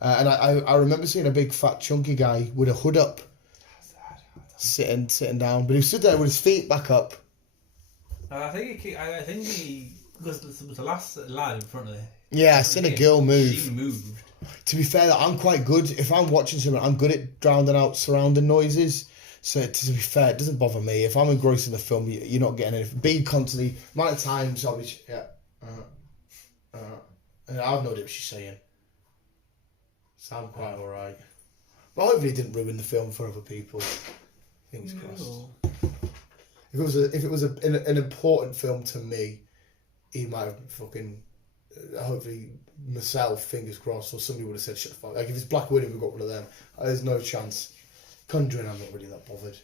And I remember seeing a big fat chunky guy with a hood up, sitting down. But he stood there with his feet back up. I think he because there was the last lad in front of it. Yeah, I seen a girl move. She moved. To be fair, I'm quite good. If I'm watching something, I'm good at drowning out surrounding noises. So to be fair, it doesn't bother me. If I'm engrossed in the film, you're not getting anything. Be constantly, amount of times I'll be, and I have no idea what she's saying. Sound quite alright. But hopefully it didn't ruin the film for other people. Fingers crossed. If it was an important film to me, he might have fucking... hopefully myself, fingers crossed, or somebody would have said shut the fuck. Like if it's Black Widow, we've got one of them. There's no chance. Conjuring, I'm not really that bothered.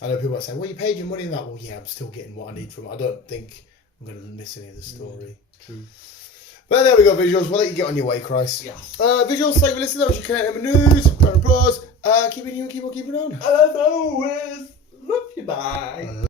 I know people are saying, well, you paid your money in that. Well, yeah, I'm still getting what I need from it. I don't think I'm going to miss any of the story. True. But there we go, visuals. We'll let you get on your way, Christ. Yeah. Visuals, thank you for listening. That was your KM News. Round of applause. Keep it on. As always, love you, bye.